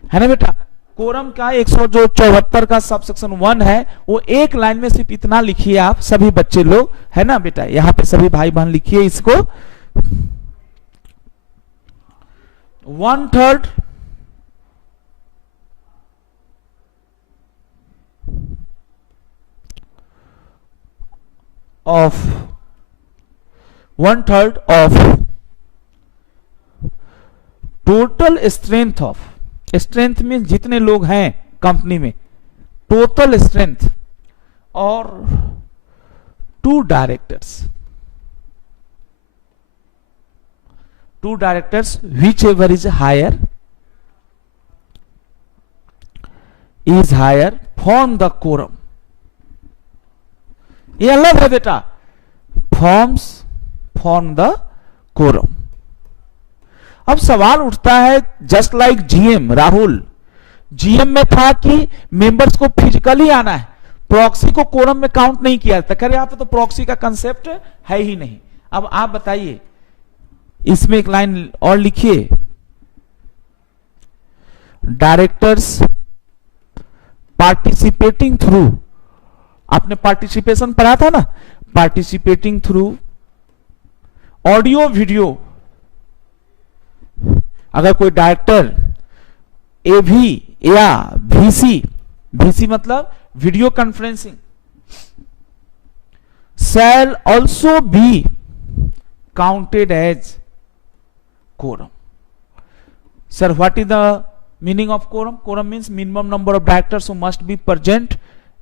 है ना बेटा, कोरम का 174 का सबसेक्शन 1 है, वो एक लाइन में सिर्फ इतना लिखिए आप सभी बच्चे लोग, है ना बेटा, यहां पे सभी भाई बहन लिखिए इसको, 1/3 of 1/3 of total strength of, strength में जितने लोग हैं कंपनी में, टोटल स्ट्रेंथ, और 2 directors, 2 directors whichever is higher form the quorum. ये अलग है बेटा, फॉर्म द कोरम। अब सवाल उठता है, just like GM Rahul, GM में था कि मेंबर्स को फिजिकली आना है, प्रॉक्सी को कोरम में काउंट नहीं किया था, खैर यहां पे तो प्रॉक्सी का कंसेप्ट है ही नहीं। अब आप बताइए, इसमें एक लाइन और लिखिए, डायरेक्टर्स पार्टिसिपेटिंग थ्रू, आपने पार्टिसिपेशन पढ़ा था ना, पार्टिसिपेटिंग थ्रू ऑडियो वीडियो। अगर कोई डायरेक्टर एवी या वीसी, वीसी मतलब video conferencing shall also be counted as quorum. Sir, what is the meaning of quorum? Quorum means minimum number of directors who must be present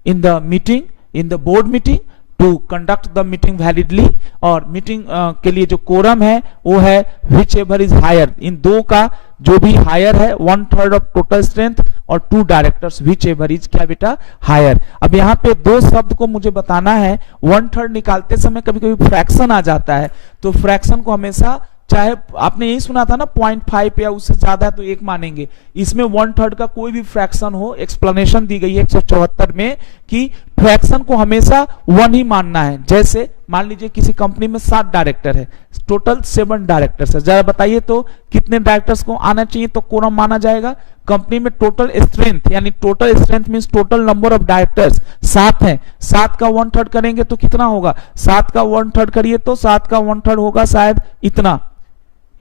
in the meeting, in the board meeting to conduct the meeting validly. और meeting के लिए जो quorum है वो है which ever is higher, इन दो का जो भी हायर है 1/3 ऑफ टोटल स्ट्रेंथ और 2 डायरेक्टर्स विच एवर इज क्या बेटा हायर। अब यहाँ पे दो शब्द को मुझे बताना है। 1/3 निकालते समय कभी कभी फ्रैक्शन आ जाता है, तो फ्रैक्शन को हमेशा, चाहे आपने यही सुना था ना 0.5 या उससे ज्यादा है तो 1 मानेंगे, इसमें 1/3 का कोई भी फ्रैक्शन हो, एक्सप्लेनेशन दी गई है 174 में कि फ्रैक्शन को हमेशा 1 ही मानना है। जैसे मान लीजिए किसी कंपनी में 7 डायरेक्टर है, टोटल 7 डायरेक्टर्स है, जरा बताइए तो कितने डायरेक्टर्स को आना चाहिए तो कोरम माना जाएगा। कंपनी में टोटल स्ट्रेंथ, यानी total strength means total number of directors 7 है, 7 का 1/3 करेंगे तो कितना होगा, 7 का 1/3 करिए तो 7 का 1/3 होगा शायद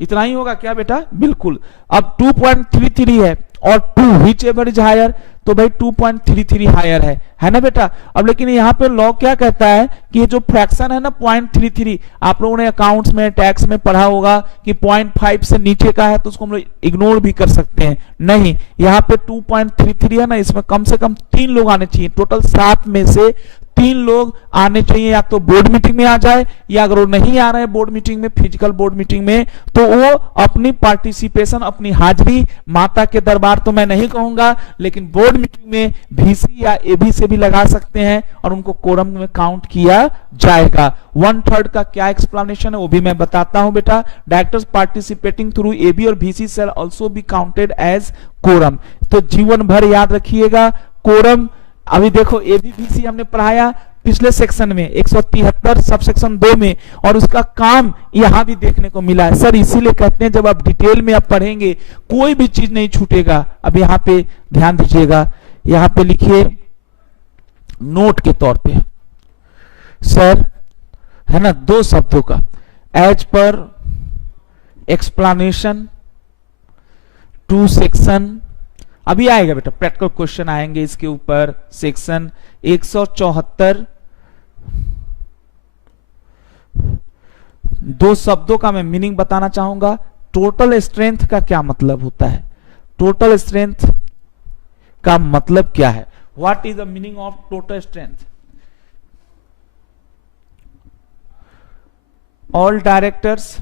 इतना ही होगा क्या बेटा, बिल्कुल। अब 2.33 है और 2 विच एवर इज हायर, तो भाई 2.33 हायर है ना बेटा। अब लेकिन यहाँ पे लॉ क्या कहता है कि ये जो फ्रैक्शन है ना 0.33, आप लोगों ने अकाउंट्स में टैक्स में पढ़ा होगा कि 0.5 से नीचे का है तो उसको हम लोग इग्नोर भी कर सकते हैं, नहीं, यहाँ पे 2.33 है ना, इसमें कम से कम 3 लोग आने चाहिए, टोटल 7 में से 3 लोग आने चाहिए, या तो बोर्ड मीटिंग में आ जाए, या अगर वो नहीं आ रहे हैं बोर्ड मीटिंग में, फिजिकल बोर्ड मीटिंग में, तो वो अपनी पार्टिसिपेशन, अपनी हाजिरी माता के दरबार तो मैं नहीं कहूंगा, लेकिन बोर्ड मीटिंग में VC या AB से भी लगा सकते हैं और उनको कोरम में काउंट किया जाएगा। 1/3 का क्या एक्सप्लेनेशन है वो भी मैं बताता हूं बेटा। डायरेक्टर्स पार्टिसिपेटिंग थ्रू AB और VC shall also be counted as quorum. तो जीवन भर याद रखिएगा कोरम। अभी देखो ABVC हमने पढ़ाया पिछले सेक्शन में 173 सब सेक्शन 2 में, और उसका काम यहां भी देखने को मिला है। सर इसीलिए कहते हैं जब आप डिटेल में आप पढ़ेंगे कोई भी चीज नहीं छूटेगा। अब यहाँ पे ध्यान दीजिएगा, यहाँ पे लिखिए नोट के तौर पे सर, है ना, 2 शब्दों का as per explanation to section, अभी आएगा बेटा प्रैक्टिकल क्वेश्चन आएंगे इसके ऊपर। सेक्शन 174 2 शब्दों का मैं मीनिंग बताना चाहूंगा। टोटल स्ट्रेंथ का क्या मतलब होता है, टोटल स्ट्रेंथ का मतलब क्या है, what is the meaning of total strength. All directors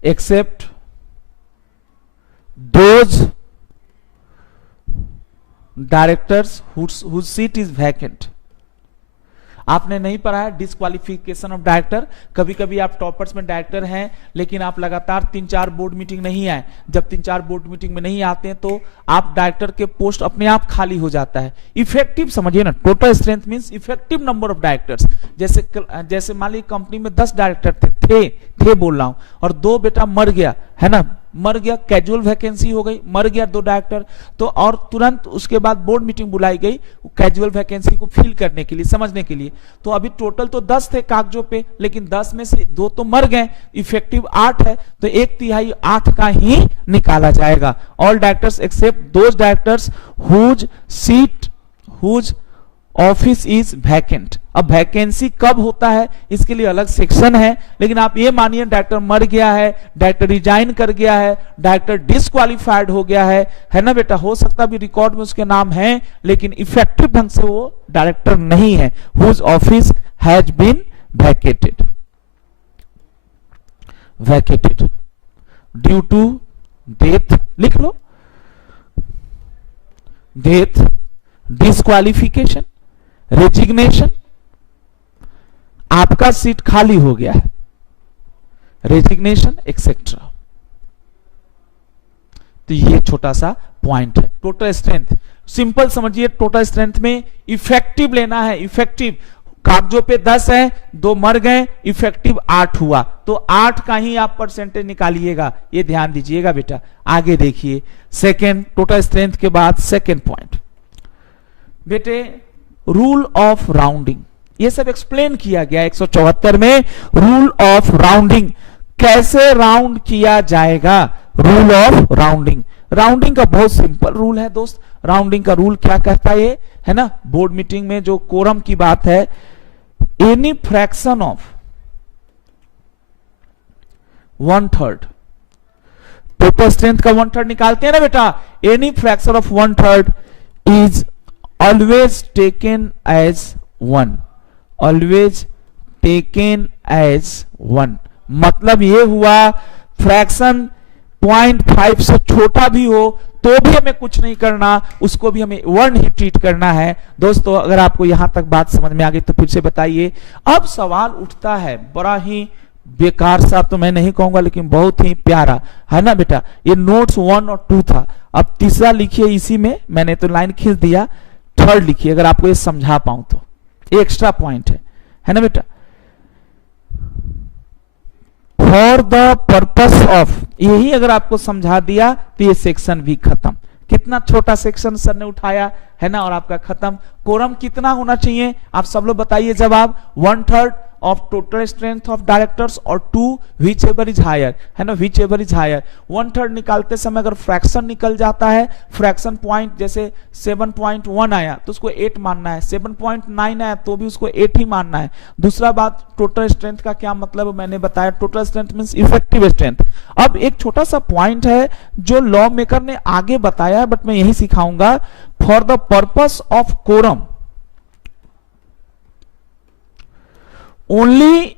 except those directors whose seat is vacant। आपने नहीं पढ़ा है डिस्क्वालिफिकेशन ऑफ डायरेक्टर। कभी कभी आप टॉपर्स में डायरेक्टर हैं लेकिन आप लगातार 3-4 बोर्ड मीटिंग नहीं आए, जब 3-4 बोर्ड मीटिंग में नहीं आते हैं तो आप डायरेक्टर के पोस्ट अपने आप खाली हो जाता है। इफेक्टिव समझिए ना, total strength means effective number of directors. जैसे मान लीजिए कंपनी में 10 डायरेक्टर थे बोल रहा हूं, और 2 बेटा मर गया, है ना, मर गया, कैजुअल वैकेंसी हो गई, मर गया 2 डायरेक्टर, तो और तुरंत उसके बाद बोर्ड मीटिंग बुलाई गई कैजुअल वैकेंसी को फिल करने के लिए, समझने के लिए। तो अभी टोटल तो 10 थे कागजों पे, लेकिन 10 में से 2 तो मर गए, इफेक्टिव 8 है, तो 1/3 8 का ही निकाला जाएगा। All directors except those directors whose office is vacant. अब वैकेंसी कब होता है इसके लिए अलग सेक्शन है, लेकिन आप ये मानिए डायरेक्टर मर गया है, डायरेक्टर रिजाइन कर गया है, डायरेक्टर डिस्क्वालिफाइड हो गया है ना बेटा, हो सकता भी रिकॉर्ड में उसके नाम है लेकिन इफेक्टिव ढंग से वो डायरेक्टर नहीं है। Whose office has been vacated due to death, लिख लो, डेथ, डिस्क्वालिफिकेशन, रेजिग्नेशन, आपका सीट खाली हो गया है, रेजिग्नेशन एक्सेट्रा। तो ये छोटा सा पॉइंट है। टोटल स्ट्रेंथ सिंपल समझिए, टोटल स्ट्रेंथ में इफेक्टिव लेना है। इफेक्टिव कागजों पे 10 है, 2 मर गए, इफेक्टिव 8 हुआ, तो 8 का ही आप परसेंटेज निकालिएगा, ये ध्यान दीजिएगा बेटा। आगे देखिए सेकेंड, टोटल स्ट्रेंथ के बाद सेकेंड पॉइंट बेटे, रूल ऑफ राउंडिंग। ये सब एक्सप्लेन किया गया 174 में। रूल ऑफ राउंडिंग, कैसे राउंड किया जाएगा, रूल ऑफ राउंडिंग। राउंडिंग का बहुत सिंपल रूल है दोस्त, राउंडिंग का रूल क्या कहता है ना, बोर्ड मीटिंग में जो कोरम की बात है, any fraction of 1/3, total strength का 1/3 निकालते हैं ना बेटा, any fraction of 1/3 is always taken as 1, always taken as 1। मतलब ये हुआ फ्रैक्शन 0.5 से छोटा भी हो तो भी हमें कुछ नहीं करना, उसको भी हमें 1 ही ट्रीट करना है। दोस्तों अगर आपको यहां तक बात समझ में आ गई तो फिर से बताइए। अब सवाल उठता है बड़ा ही बेकार सा, तो मैं नहीं कहूंगा लेकिन बहुत ही प्यारा है ना बेटा, ये नोट्स 1 और 2 था, अब तीसरा लिखिए इसी में, मैंने तो लाइन खींच दिया, थर्ड लिखिए अगर आपको ये समझा पाऊं तो, एक्स्ट्रा पॉइंट है ना बेटा। फॉर द पर्पस ऑफ, यही अगर आपको समझा दिया तो ये सेक्शन भी खत्म। कितना छोटा सेक्शन सर ने उठाया है ना, और आपका खत्म। कोरम कितना होना चाहिए आप सब लोग बताइए जवाब, 1/3 of total strength of directors और 2 व्हिच एवर इज हायर, है ना, व्हिच एवर इज हायर। 1/3 निकालते समय अगर फ्रैक्शन निकल जाता है, फ्रैक्शन पॉइंट जैसे 7.1 आया तो उसको 8 मानना है, 7.9 आया तो भी उसको 8 ही मानना है। दूसरा बात, टोटल स्ट्रेंथ का क्या मतलब मैंने बताया, total strength means effective strength. अब एक छोटा सा पॉइंट है जो लॉ मेकर ने आगे बताया बट मैं यही सिखाऊंगा, for the purpose of quorum only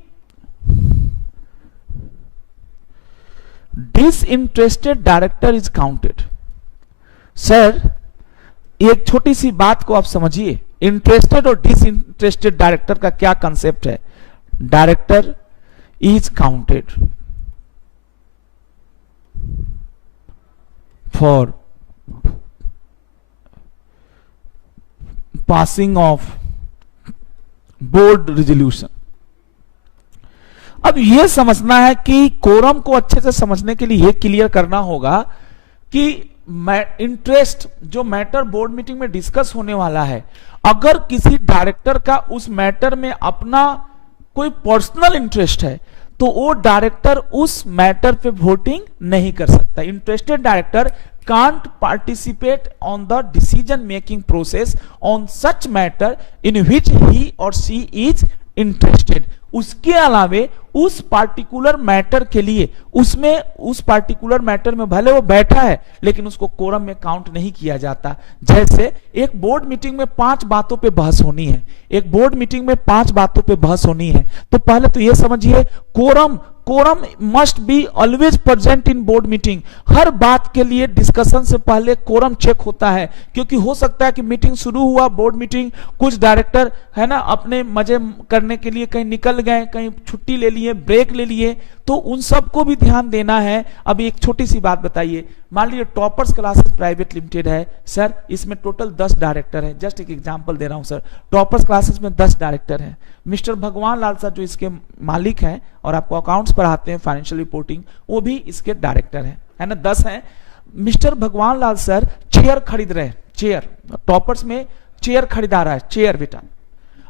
disinterested director is counted। सर एक छोटी सी बात को आप समझिए, इंटरेस्टेड और डिसइंटरेस्टेड डायरेक्टर का क्या कंसेप्ट है। Director is counted for passing of board resolution. अब यह समझना है कि कोरम को अच्छे से समझने के लिए यह क्लियर करना होगा कि इंटरेस्ट जो मैटर बोर्ड मीटिंग में डिस्कस होने वाला है, अगर किसी डायरेक्टर का उस मैटर में अपना कोई पर्सनल इंटरेस्ट है तो वो डायरेक्टर उस मैटर पे वोटिंग नहीं कर सकता। Interested director can't participate on the decision making process on such matter in which he or she is interested। उसके अलावे उस पार्टिकुलर मैटर के लिए उसमें उस पार्टिकुलर मैटर में भले वो बैठा है लेकिन उसको कोरम में काउंट नहीं किया जाता। जैसे एक बोर्ड मीटिंग में 5 बातों पे बहस होनी है, एक बोर्ड मीटिंग में 5 बातों पे बहस होनी है, तो पहले तो ये समझिए quorum must be always present in board meeting. हर बात के लिए डिस्कशन से पहले कोरम चेक होता है, क्योंकि हो सकता है कि मीटिंग शुरू हुआ बोर्ड मीटिंग, कुछ डायरेक्टर है ना अपने मजे करने के लिए कहीं निकल गए, कहीं छुट्टी ले लिए, ब्रेक ले लिए, तो उन सबको भी ध्यान देना है। अब एक छोटी सी बात बताइए, मान लीजिए टॉपर्स क्लासेस प्राइवेट लिमिटेड है सर, इसमें टोटल 10 डायरेक्टर है, जस्ट एक एग्जांपल दे रहा हूं सर, टॉपर्स क्लासेस में 10 डायरेक्टर हैं। मिस्टर भगवान लाल सर जो इसके मालिक हैं और आपको अकाउंट्स पढ़ाते हैं, फाइनेंशियल रिपोर्टिंग, वो भी इसके डायरेक्टर हैं, है ना, 10 हैं। मिस्टर भगवान लाल सर चेयर खरीद रहे हैं, चेयर, टॉपर्स में चेयर खरीदा रहा है, चेयर बेटा।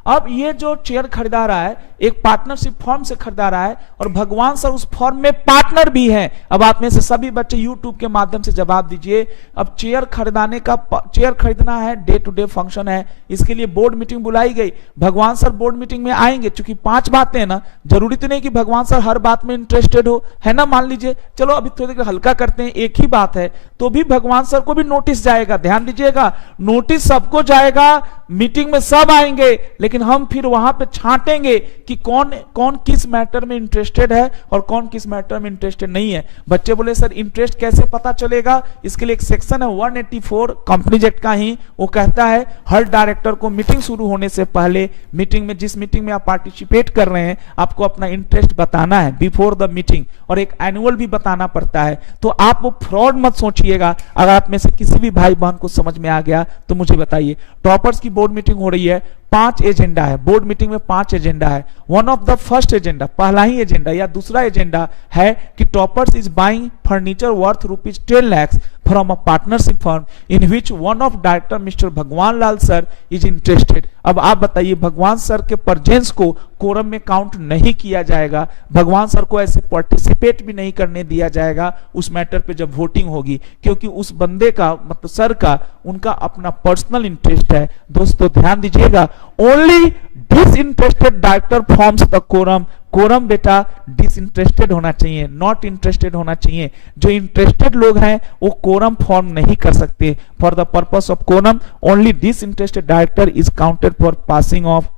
अब ये जो चेयर खरीदा रहा है एक पार्टनरशिप फॉर्म से खरीदा रहा है और भगवान सर उस फॉर्म में पार्टनर भी हैं। अब आप में से सभी बच्चे यूट्यूब के माध्यम से जवाब दीजिए। अब चेयर खरीदना है, डे टू डे फंक्शन है, इसके लिए बोर्ड मीटिंग बुलाई गई, भगवान सर बोर्ड मीटिंग में आएंगे। चूंकि 5 बातें हैं ना, जरूरी तो नहीं कि भगवान सर हर बात में इंटरेस्टेड हो, है ना, मान लीजिए, चलो अभी थोड़ी देर हल्का करते हैं, एक ही बात है तो भी भगवान सर को भी नोटिस जाएगा। ध्यान दीजिएगा, नोटिस सबको जाएगा, मीटिंग में सब आएंगे, लेकिन हम फिर वहां पे छांटेंगे कि कौन किस मैटर में इंटरेस्टेड है और कौन किस मैटर में इंटरेस्टेड नहीं है। बच्चे बोले सर इंटरेस्ट कैसे पता चलेगा, इसके लिए एक सेक्शन है 184 कंपनीज एक्ट का ही, वो कहता है हर डायरेक्टर को मीटिंग शुरू होने से पहले, मीटिंग में जिस मीटिंग में आप पार्टिसिपेट कर रहे हैं, आपको अपना इंटरेस्ट बताना है बिफोर द मीटिंग, और एक एनुअल भी बताना पड़ता है। तो आप वो फ्रॉड मत सोचिएगा। अगर आप में से किसी भी भाई बहन को समझ में आ गया तो मुझे बताइए। टॉपर्स की बोर्ड मीटिंग हो रही है, 5 एजेंडा है, बोर्ड मीटिंग में 5 एजेंडा है। One of the first agenda, पहला ही एजेंडा या दूसरा एजेंडा है कि toppers is buying furniture worth ₹10 lakhs from a partnership firm in which one of director mister भगवान लाल सर इज इंटरेस्टेड। अब आप बताइए, भगवान सर के प्रेजेंस को कोरम में काउंट नहीं किया जाएगा, भगवान सर को ऐसे पार्टिसिपेट भी नहीं करने दिया जाएगा उस मैटर पे जब वोटिंग होगी, क्योंकि उस बंदे का मतलब सर का उनका अपना पर्सनल इंटरेस्ट है। दोस्तों ध्यान दीजिएगा, only disinterested director forms the quorum. Quorum बेटा डिसइंटरेस्टेड होना चाहिए, नॉट इंटरेस्टेड होना चाहिए। जो इंटरेस्टेड लोग हैं वो कोरम फॉर्म नहीं कर सकते। For the purpose of quorum only disinterested director is counted for passing of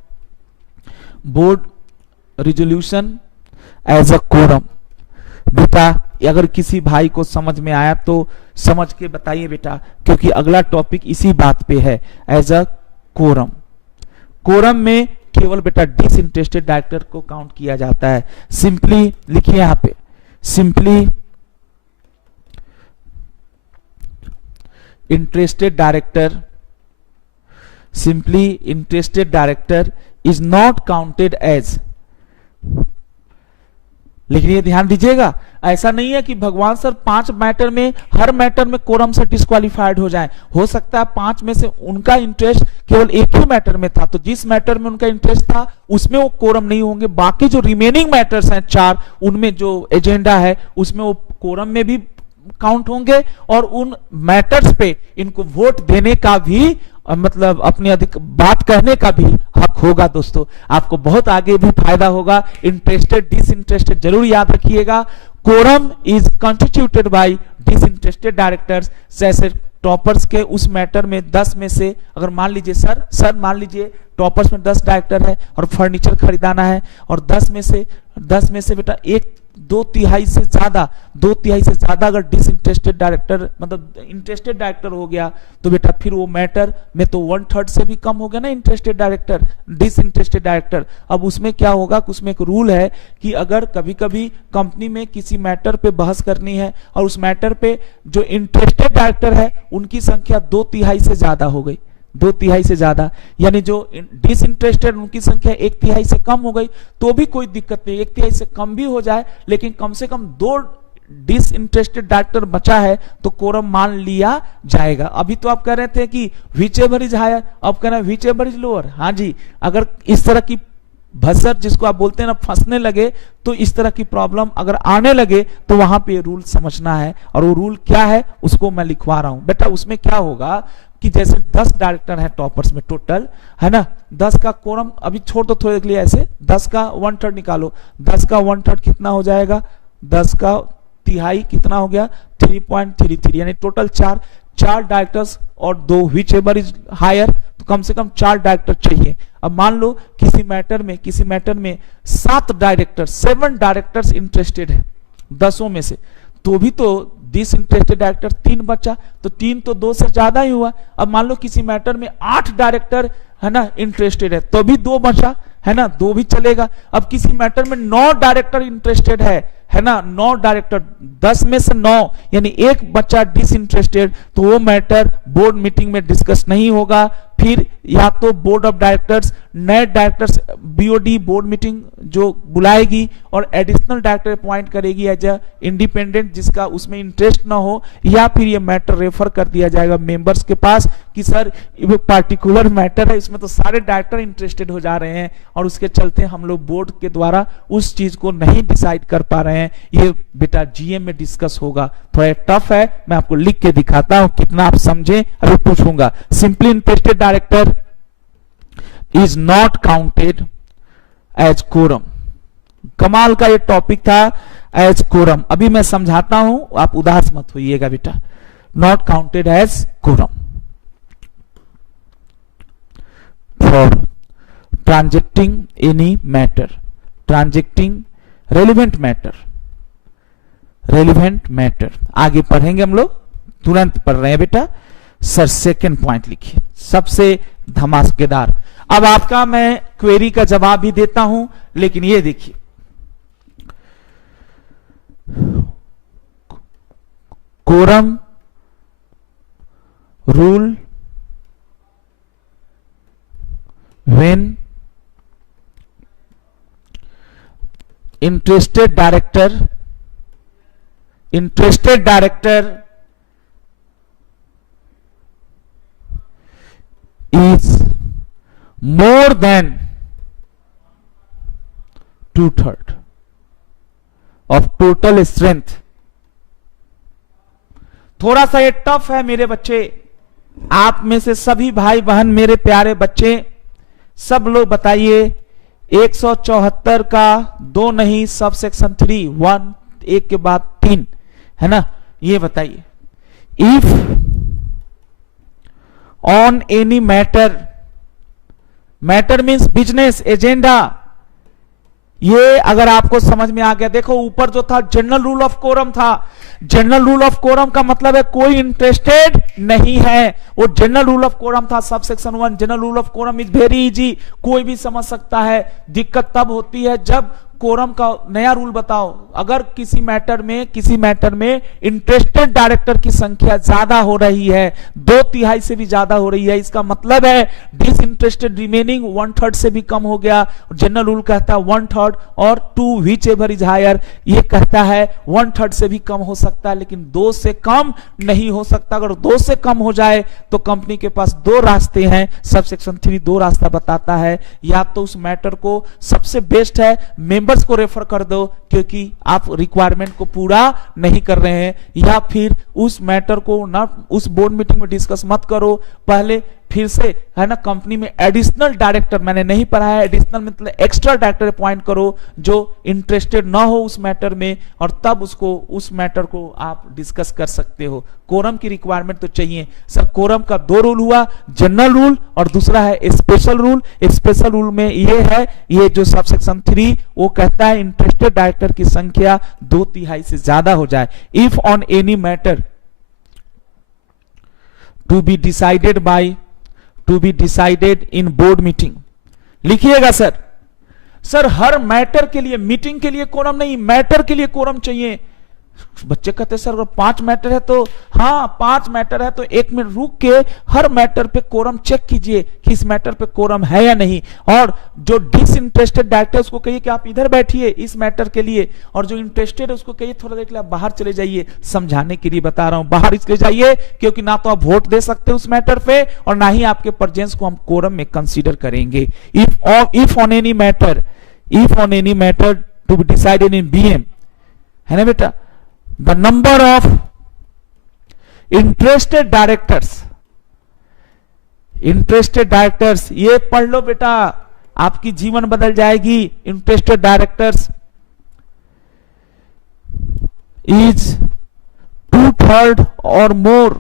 board resolution as a quorum. बेटा अगर किसी भाई को समझ में आया तो समझ के बताइए बेटा, क्योंकि अगला टॉपिक इसी बात पे है, एज अ कोरम। कोरम में केवल बेटा डिसइंटरेस्टेड डायरेक्टर को काउंट किया जाता है। सिंपली लिखिए यहां पे, simply interested director, simply interested director is not counted as. लेकिन ये ध्यान दीजिएगा, ऐसा नहीं है कि भगवान सर 5 मैटर में हर मैटर में कोरम से डिस्क्वालीफाइड हो जाएं। हो सकता है 5 में से उनका इंटरेस्ट केवल एक ही मैटर में था, तो जिस मैटर में उनका इंटरेस्ट था उसमें वो कोरम नहीं होंगे। बाकी जो रिमेनिंग मैटर्स हैं 4, उनमें जो एजेंडा है उसमें वो कोरम में भी काउंट होंगे और उन मैटर्स पे इनको वोट देने का भी मतलब अपनी अधिक बात कहने का भी हक होगा। दोस्तों आपको बहुत आगे भी फायदा होगा। इंटरेस्टेड डिसइंटरेस्टेड जरूर याद रखिएगा। Quorum is constituted by disinterested directors. जैसे टॉपर्स के उस मैटर में 10 में से अगर मान लीजिए सर मान लीजिए टॉपर्स में 10 डायरेक्टर है और फर्नीचर खरीदाना है और 10 में से बेटा 2/3 से ज्यादा अगर डिसइंटरेस्टेड डायरेक्टर मतलब इंटरेस्टेड डायरेक्टर हो गया तो बेटा फिर वो मैटर में तो 1/3 से भी कम हो गया ना इंटरेस्टेड डायरेक्टर, डिसइंटरेस्टेड डायरेक्टर। अब उसमें क्या होगा, उसमें एक रूल है कि अगर कभी कभी कंपनी में किसी मैटर पे बहस करनी है और उस मैटर पे जो इंटरेस्टेड डायरेक्टर है उनकी संख्या 2/3 से ज्यादा हो गई, 2/3 से ज्यादा, यानी जो डिसइंटरेस्टेड उनकी संख्या 1/3 से कम हो गई तो भी कोई दिक्कत नहीं, 1/3 से कम भी हो जाए लेकिन कम से कम 2 डिसइंटरेस्टेड डायरेक्टर बचा है तो कोरम मान लिया जाएगा। अभी तो आप कह रहे थे कि व्हिचएवर इज हायर, अब कह रहे हैं व्हिचएवर इज लोअर। हाँ जी, अगर इस तरह की भसर जिसको आप बोलते हैं ना फंसने लगे तो इस तरह की प्रॉब्लम अगर आने लगे तो वहां पे रूल समझना है और वो रूल क्या है उसको मैं लिखवा रहा हूं बेटा। उसमें क्या होगा कि जैसे 10 डायरेक्टर हैं टॉपर्स में टोटल, है ना, 10 का कोरम अभी छोड़ दो थोड़े देर के लिए, ऐसे 10 का 1/3 निकालो, 10 का 1/3 कितना हो जाएगा, 10 का तिहाई कितना हो गया 3.33, यानी टोटल 4 डायरेक्टर्स और 2 व्हिचएवर इज हायर, तो कम से कम 4 डायरेक्टर चाहिए। अब मान लो किसी मैटर में 7 डायरेक्टर्स इंटरेस्टेड है 10 में से, तो भी तो डिसइंटरेस्टेड डायरेक्टर 3 बचा, तो 3 तो 2 से ज्यादा ही हुआ। अब मान लो किसी मैटर में 8 डायरेक्टर है ना इंटरेस्टेड है तो भी 2 बचा, है ना, 2 भी चलेगा। अब किसी मैटर में 9 डायरेक्टर इंटरेस्टेड है ना, 9 डायरेक्टर, 10 में से 9 यानी 1 बच्चा डिसइंटरेस्टेड, तो वो मैटर बोर्ड मीटिंग में डिस्कस नहीं होगा। फिर या तो बोर्ड ऑफ डायरेक्टर्स नए डायरेक्टर्स बीओडी बोर्ड मीटिंग जो बुलाएगी और एडिशनल डायरेक्टर अपॉइंट करेगी एज अ इंडिपेंडेंट जिसका उसमें इंटरेस्ट ना हो, या फिर ये मैटर रेफर कर दिया जाएगा मेंबर्स के पास कि सर ये पार्टिकुलर मैटर है, इसमें तो सारे डायरेक्टर इंटरेस्टेड हो जा रहे हैं और उसके चलते हम लोग बोर्ड के द्वारा उस चीज को नहीं डिसाइड कर पा रहे हैं। ये बेटा जीएम में डिस्कस होगा, थोड़ा टफ है, मैं आपको लिख के दिखाता हूं कितना आप समझें, अभी पूछूंगा। Simply interested director is not counted as quorum. कमाल का ये टॉपिक था, एज कोरम। अभी मैं समझाता हूं, आप उदास मत होइएगा बेटा। Not counted as quorum for transacting any matter, transacting relevant matter. आगे पढ़ेंगे हम लोग, तुरंत पढ़ रहे हैं बेटा। सर सेकंड पॉइंट लिखिए, सबसे धमाकेदार। अब आपका मैं क्वेरी का जवाब भी देता हूं, लेकिन ये देखिए quorum rule when interested director is more than 2/3 of total strength। थोड़ा सा ये टफ है मेरे बच्चे, आप में से सभी भाई बहन मेरे प्यारे बच्चे, सब लोग बताइए 174 का 2 नहीं, सब सेक्शन 3 1 एक के बाद 3 है ना। ये बताइए, if on any matter, matter means business agenda, ये अगर आपको समझ में आ गया, देखो ऊपर जो था जनरल रूल ऑफ कोरम था, जनरल रूल ऑफ कोरम का मतलब है कोई इंटरेस्टेड नहीं है, वो जनरल रूल ऑफ कोरम था subsection 1। General rule of quorum is very easy, कोई भी समझ सकता है। दिक्कत तब होती है जब कोरम का नया रूल बताओ, अगर किसी मैटर में इंटरेस्टेड डायरेक्टर की संख्या ज्यादा हो रही है, 2/3 से भी ज्यादा हो रही है, इसका मतलब है डिसइंटरेस्टेड रिमेनिंग 1/3 से भी कम हो गया। जनरल रूल कहता है 1/3 और 2 व्हिच एवर इज हायर, ये कहता है 1/3 से भी कम हो सकता है, लेकिन 2 से कम नहीं हो सकता। अगर 2 से कम हो जाए तो कंपनी के पास 2 रास्ते हैं, सब सेक्शन 3 2 रास्ता बताता है। या तो उस मैटर को सबसे बेस्ट है मेंबर्स को रेफर कर दो क्योंकि आप रिक्वायरमेंट को पूरा नहीं कर रहे हैं, या फिर उस मैटर को ना उस बोर्ड मीटिंग में डिस्कस मत करो, पहले फिर से है ना कंपनी में एडिशनल डायरेक्टर, मैंने नहीं पढ़ा है, एडिशनल मतलब एक्स्ट्रा डायरेक्टर अपॉइंट करो जो इंटरेस्टेड ना हो उस मैटर में, और तब उसको उस मैटर को आप डिस्कस कर सकते हो। कोरम की रिक्वायरमेंट तो चाहिए सर। कोरम का 2 रूल हुआ, जनरल रूल और दूसरा है स्पेशल रूल। स्पेशल रूल में ये है, ये जो सब सेक्शन 3 वो कहता है इंटरेस्टेड डायरेक्टर की संख्या 2/3 से ज्यादा हो जाए। If on any matter to be decided in board meeting, लिखिएगा सर हर मैटर के लिए, मीटिंग के लिए कोरम नहीं, मैटर के लिए कोरम चाहिए। बच्चे कहते सर अगर 5 मैटर है तो, हाँ 5 मैटर है तो 1 मिनट रुक के हर मैटर पे कोरम चेक कीजिए कि इस मैटर पे कोरम है या नहीं, और जो डिसइंटरेस्टेड डायरेक्टर उसको कहिए कि आप इधर बैठिए इस मैटर के लिए, और जो इंटरेस्टेड है उसको कहिए थोड़ा देर के लिए आप बाहर चले जाइए। समझाने के लिए बता रहा हूं, बाहर इसलिए जाइए क्योंकि ना तो आप वोट दे सकते उस मैटर पे और ना ही आपके प्रेजेंस को हम कोरम में कंसीडर करेंगे। If on any matter to be decided in BM, है ना बेटा, the number of interested directors, ये पढ़ लो बेटा, आपकी जीवन बदल जाएगी। इंटरेस्टेड डायरेक्टर्स इज 2/3 और मोर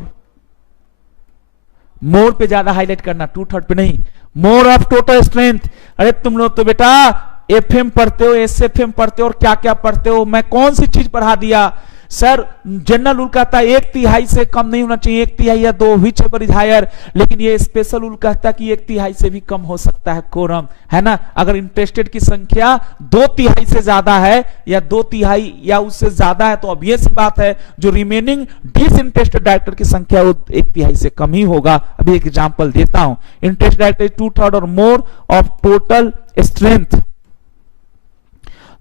पे ज्यादा हाईलाइट करना, 2/3 पे नहीं, मोर ऑफ टोटल स्ट्रेंथ। अरे तुम लोग तो बेटा एफएम पढ़ते हो, एसएफएम पढ़ते हो और क्या क्या पढ़ते हो, मैं कौन सी चीज पढ़ा दिया सर। जनरल रूल कहता है 1/3 से कम नहीं होना चाहिए, 1/3 या 2 व्हिच एवर इज हायर, लेकिन ये स्पेशल रूल कहता है कि 1/3 से भी कम हो सकता है कोरम, है ना। अगर इंटरेस्टेड की संख्या 2/3 से ज्यादा है या 2/3 या उससे ज्यादा है तो अब ये सी बात है जो रिमेनिंग डिसइंटरेस्टेड डायरेक्टर की संख्या वो 1/3 से कम ही होगा। अभी एक एग्जांपल देता हूं, इंटरेस्टेड डायरेक्टर 2/3 और more of total strength,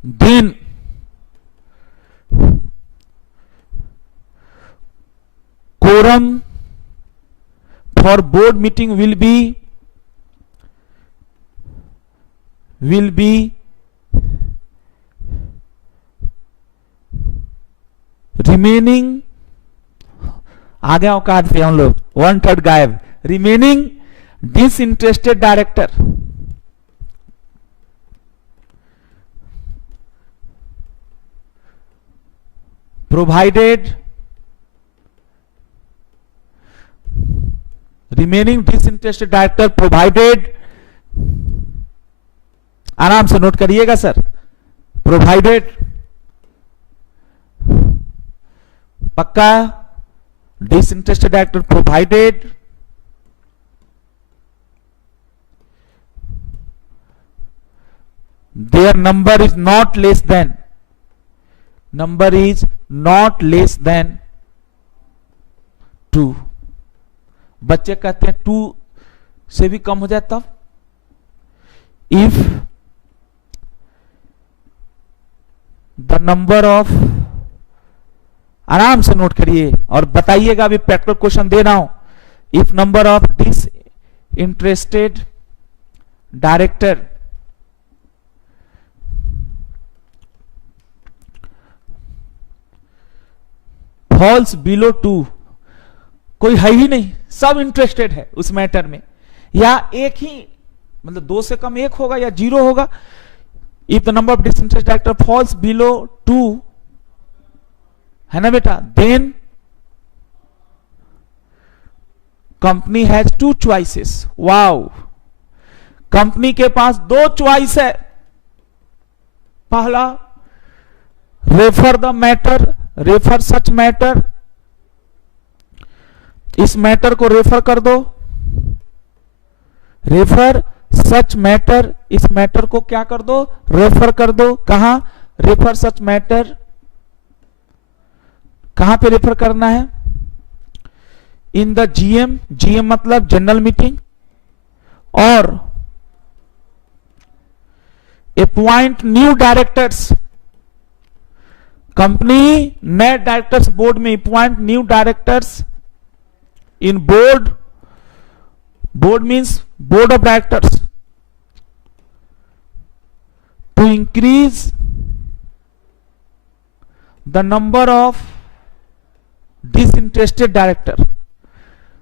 then quorum for board meeting will be remaining, आ गया औकात पे हम लोग, 1/3 गायब, remaining disinterested director provided remaining disinterested director provided, आराम से नोट करिएगा सर, provided, पक्का, disinterested director provided their number is not less than 2। बच्चे कहते हैं 2 से भी कम हो जाए तब इफ द नंबर ऑफ, आराम से नोट करिए और बताइएगा, अभी प्रैक्टिकल क्वेश्चन दे रहा हूं। If number of disinterested director falls below 2, कोई है ही नहीं, सब इंटरेस्टेड है उस मैटर में, या एक ही, मतलब 2 से कम 1 होगा या 0 होगा। If the number of disinterested director falls below 2, है ना बेटा, then company has 2 choices. Wow, company के पास 2 चॉइस है। पहला, refer the matter, refer such matter, इस मैटर को रेफर कर दो, रेफर सच मैटर, इस मैटर को क्या कर दो, रेफर कर दो। कहां, रेफर सच मैटर, कहां पे रेफर करना है, इन द जीएम, जीएम मतलब जनरल मीटिंग, और अपॉइंट न्यू डायरेक्टर्स, कंपनी नए डायरेक्टर्स बोर्ड में appoint new directors in board, board means board of directors, to increase the number of disinterested director.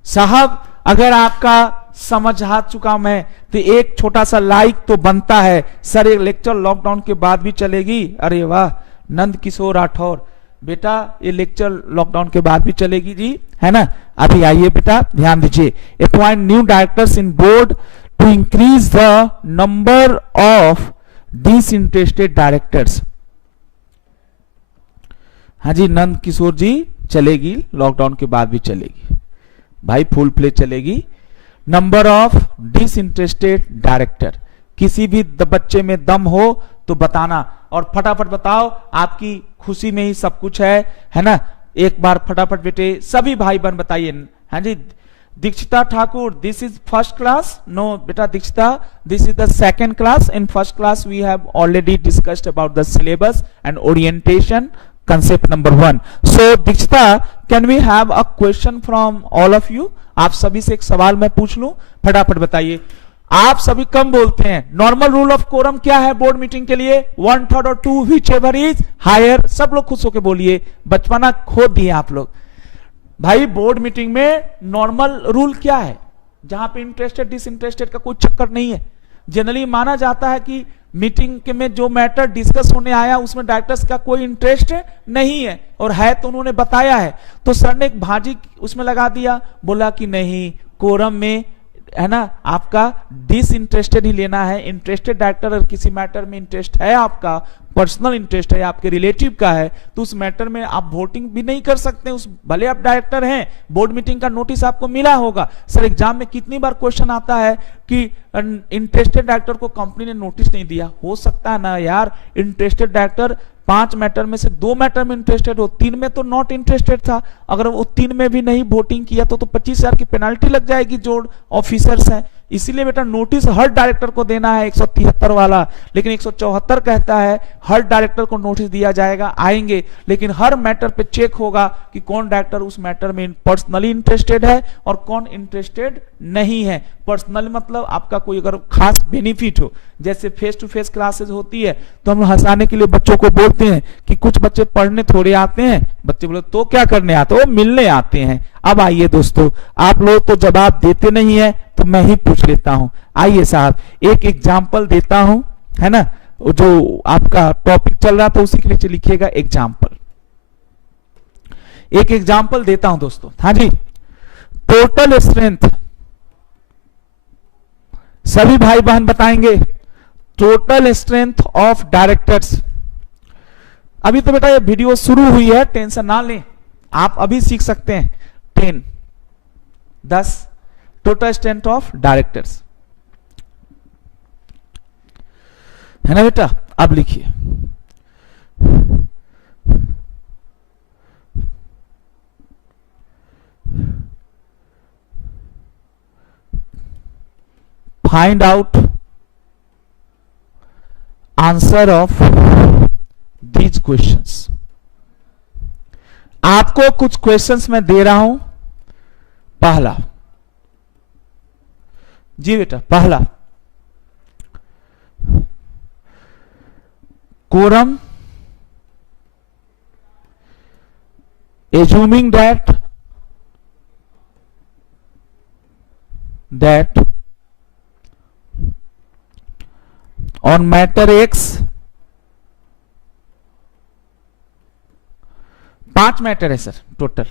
साहब अगर आपका समझ आ चुका मैं तो एक छोटा सा लाइक तो बनता है। सर एक लेक्चर लॉकडाउन के बाद भी चलेगी? अरे वाह, नंद किशोर राठौर, बेटा ये लेक्चर लॉकडाउन के बाद भी चलेगी जी, है ना। अभी आइए बेटा, ध्यान दीजिए। Appoint new directors in board to increase the number of disinterested directors. हाँ जी नंद किशोर जी, चलेगी, लॉकडाउन के बाद भी चलेगी भाई, फुल प्ले चलेगी। नंबर ऑफ डिसइंटरेस्टेड डायरेक्टर, किसी भी बच्चे में दम हो तो बताना, और फटाफट बताओ, आपकी खुशी में ही सब कुछ है ना। एक बार फटाफट बेटे सभी भाई बहन बताइए। हाँ जी, Dikshita Thakur, this is first class. No बेटा Dikshita, this is the second class. In first class we have already discussed about the syllabus and orientation concept number 1. So Dikshita, can we have a question from all of you? आप सभी से एक सवाल मैं पूछ लूं, फटाफट बताइए। आप सभी कम बोलते हैं। नॉर्मल रूल ऑफ कोरम क्या है बोर्ड मीटिंग के लिए? 1/3 और 2 whichever is higher। सब लोग खुश होकर बोलिए, बचपना खो दिए आप लोग। भाई बोर्ड मीटिंग में नॉर्मल रूल क्या है? जहां पे इंटरेस्टेड डिसइंटरेस्टेड का कोई चक्कर नहीं है। जनरली माना जाता है कि मीटिंग के में जो मैटर डिस्कस होने आया उसमें डायरेक्टर्स का कोई इंटरेस्ट नहीं है, और है तो उन्होंने बताया है। तो सर ने एक भाजी उसमें लगा दिया, बोला कि नहीं, कोरम में है ना आपका डिसइंटरेस्टेड ही लेना है। इंटरेस्टेड डायरेक्टर अगर किसी मैटर में इंटरेस्ट है, आपका पर्सनल इंटरेस्ट है, आपके रिलेटिव का है, तो उस मैटर में आप वोटिंग भी नहीं कर सकते। उस भले आप डायरेक्टर हैं, बोर्ड मीटिंग का नोटिस आपको मिला होगा। सर एग्जाम में कितनी बार क्वेश्चन आता है कि इंटरेस्टेड डायरेक्टर को कंपनी ने नोटिस नहीं दिया। हो सकता है ना यार, इंटरेस्टेड डायरेक्टर 5 मैटर में से 2 मैटर में इंटरेस्टेड हो, 3 में तो नॉट इंटरेस्टेड था। अगर वो 3 में भी नहीं वोटिंग किया तो 25,000 की पेनाल्टी लग जाएगी जो ऑफिसर्स हैं। इसीलिए बेटा नोटिस हर डायरेक्टर को देना है, 173 वाला। लेकिन 174 कहता है हर डायरेक्टर को नोटिस दिया जाएगा, आएंगे, लेकिन हर मैटर पे चेक होगा कि कौन डायरेक्टर उस मैटर में पर्सनली इंटरेस्टेड है और कौन इंटरेस्टेड नहीं है। पर्सनल मतलब आपका कोई अगर खास बेनिफिट हो, जैसे फेस टू फेस क्लासेस होती है तो हम हंसाने के लिए बच्चों को बोलते हैं कि कुछ बच्चे पढ़ने थोड़े आते हैं। बच्चे बोले तो क्या करने आते हो? वो मिलने आते हैं। अब आइए दोस्तों, आप लोग तो जवाब देते नहीं है तो मैं ही पूछ लेता हूं। आइए साहब, एक एग्जाम्पल देता हूं, है ना, जो आपका टॉपिक चल रहा था उसी के नीचे लिखिएगा एग्जाम्पल। एक एग्जाम्पल देता हूं दोस्तों। हाँ जी, टोटल स्ट्रेंथ, सभी भाई बहन बताएंगे। Total strength of directors. अभी तो बेटा ये वीडियो शुरू हुई है, टेंशन ना लें, आप अभी सीख सकते हैं। 10 टोटल स्ट्रेंथ ऑफ डायरेक्टर्स, है ना बेटा। अब लिखिए, find out answer of these questions. आपको कुछ क्वेश्चंस मैं दे रहा हूं। पहला, जी बेटा, पहला quorum assuming that on matter X 5 matter है sir total,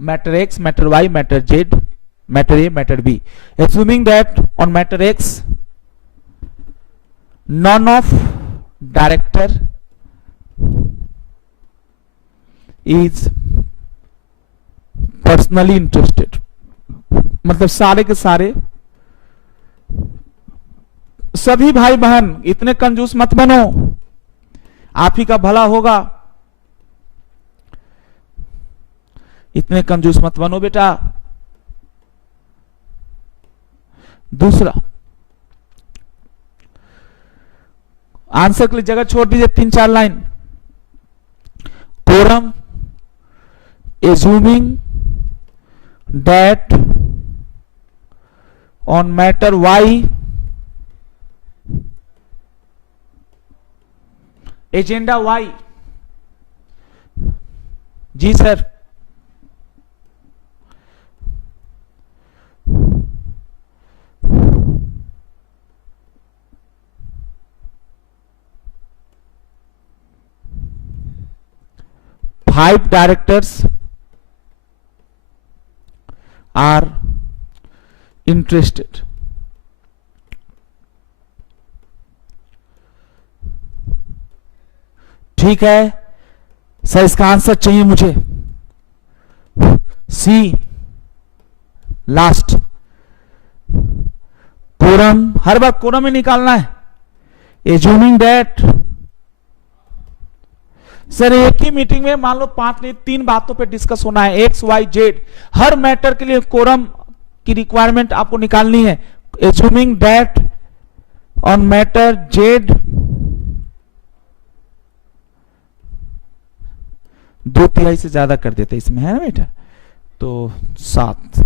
matter X, matter Y, matter Z, matter A, matter B। assuming that on matter X none of director is personally interested, मतलब सारे के सारे सभी भाई बहन इतने कंजूस मत बनो, आप ही का भला होगा, इतने कंजूस मत बनो बेटा। दूसरा, आंसर के लिए जगह छोड़ दीजिए, 3-4 line. quorum assuming that on matter Y agenda Y, जी sir, five directors are interested। ठीक है सर, इसका आंसर चाहिए मुझे सी लास्ट। कोरम, हर बार कोरम ही निकालना है। एज्यूमिंग दैट, सर एक ही मीटिंग में मान लो 5 नहीं 3 बातों पे डिस्कस होना है, एक्स वाई जेड, हर मैटर के लिए कोरम की रिक्वायरमेंट आपको निकालनी है। Assuming that on matter Z 2/3 से ज्यादा कर देते इसमें, है ना बेटा, तो 7।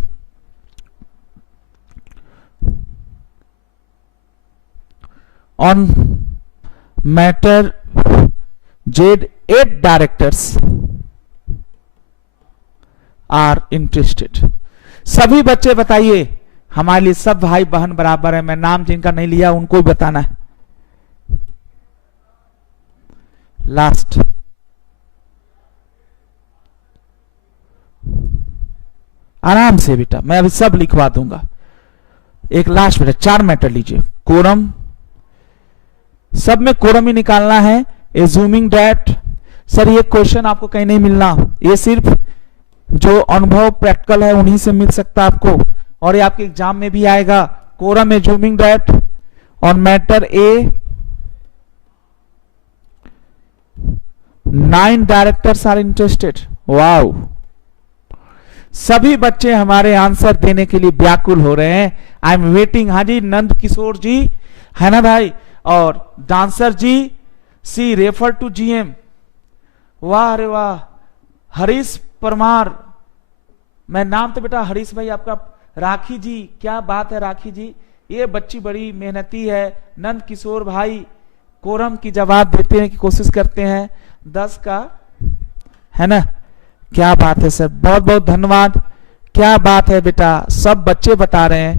On matter Z 8 directors are interested. सभी बच्चे बताइए, हमारे लिए सब भाई बहन बराबर है, मैं नाम जिनका नहीं लिया उनको भी बताना है। लास्ट, आराम से बेटा, मैं अभी सब लिखवा दूंगा। एक लास्ट बेटा, 4 मैटर लीजिए। कोरम, सब में कोरम ही निकालना है। एज्यूमिंग दैट, सर ये क्वेश्चन आपको कहीं नहीं मिलना, ये सिर्फ जो अनुभव प्रैक्टिकल है उन्हीं से मिल सकता है आपको, और ये आपके एग्जाम में भी आएगा। Quorum assuming that on matter A 9 directors are interested. Wow, सभी बच्चे हमारे आंसर देने के लिए व्याकुल हो रहे हैं। I am waiting. हाँ जी, नंद किशोर जी, है ना भाई, और dancer ji, C refer to GM. वाह रे वाह, हरीश परमार, मैं नाम तो बेटा हरीश भाई आपका। राखी जी, क्या बात है राखी जी, ये बच्ची बड़ी मेहनती है। नंद किशोर भाई कोरम की जवाब देते हैं, की कोशिश करते हैं 10 का, है ना, क्या बात है सर, बहुत बहुत धन्यवाद। क्या बात है बेटा, सब बच्चे बता रहे हैं।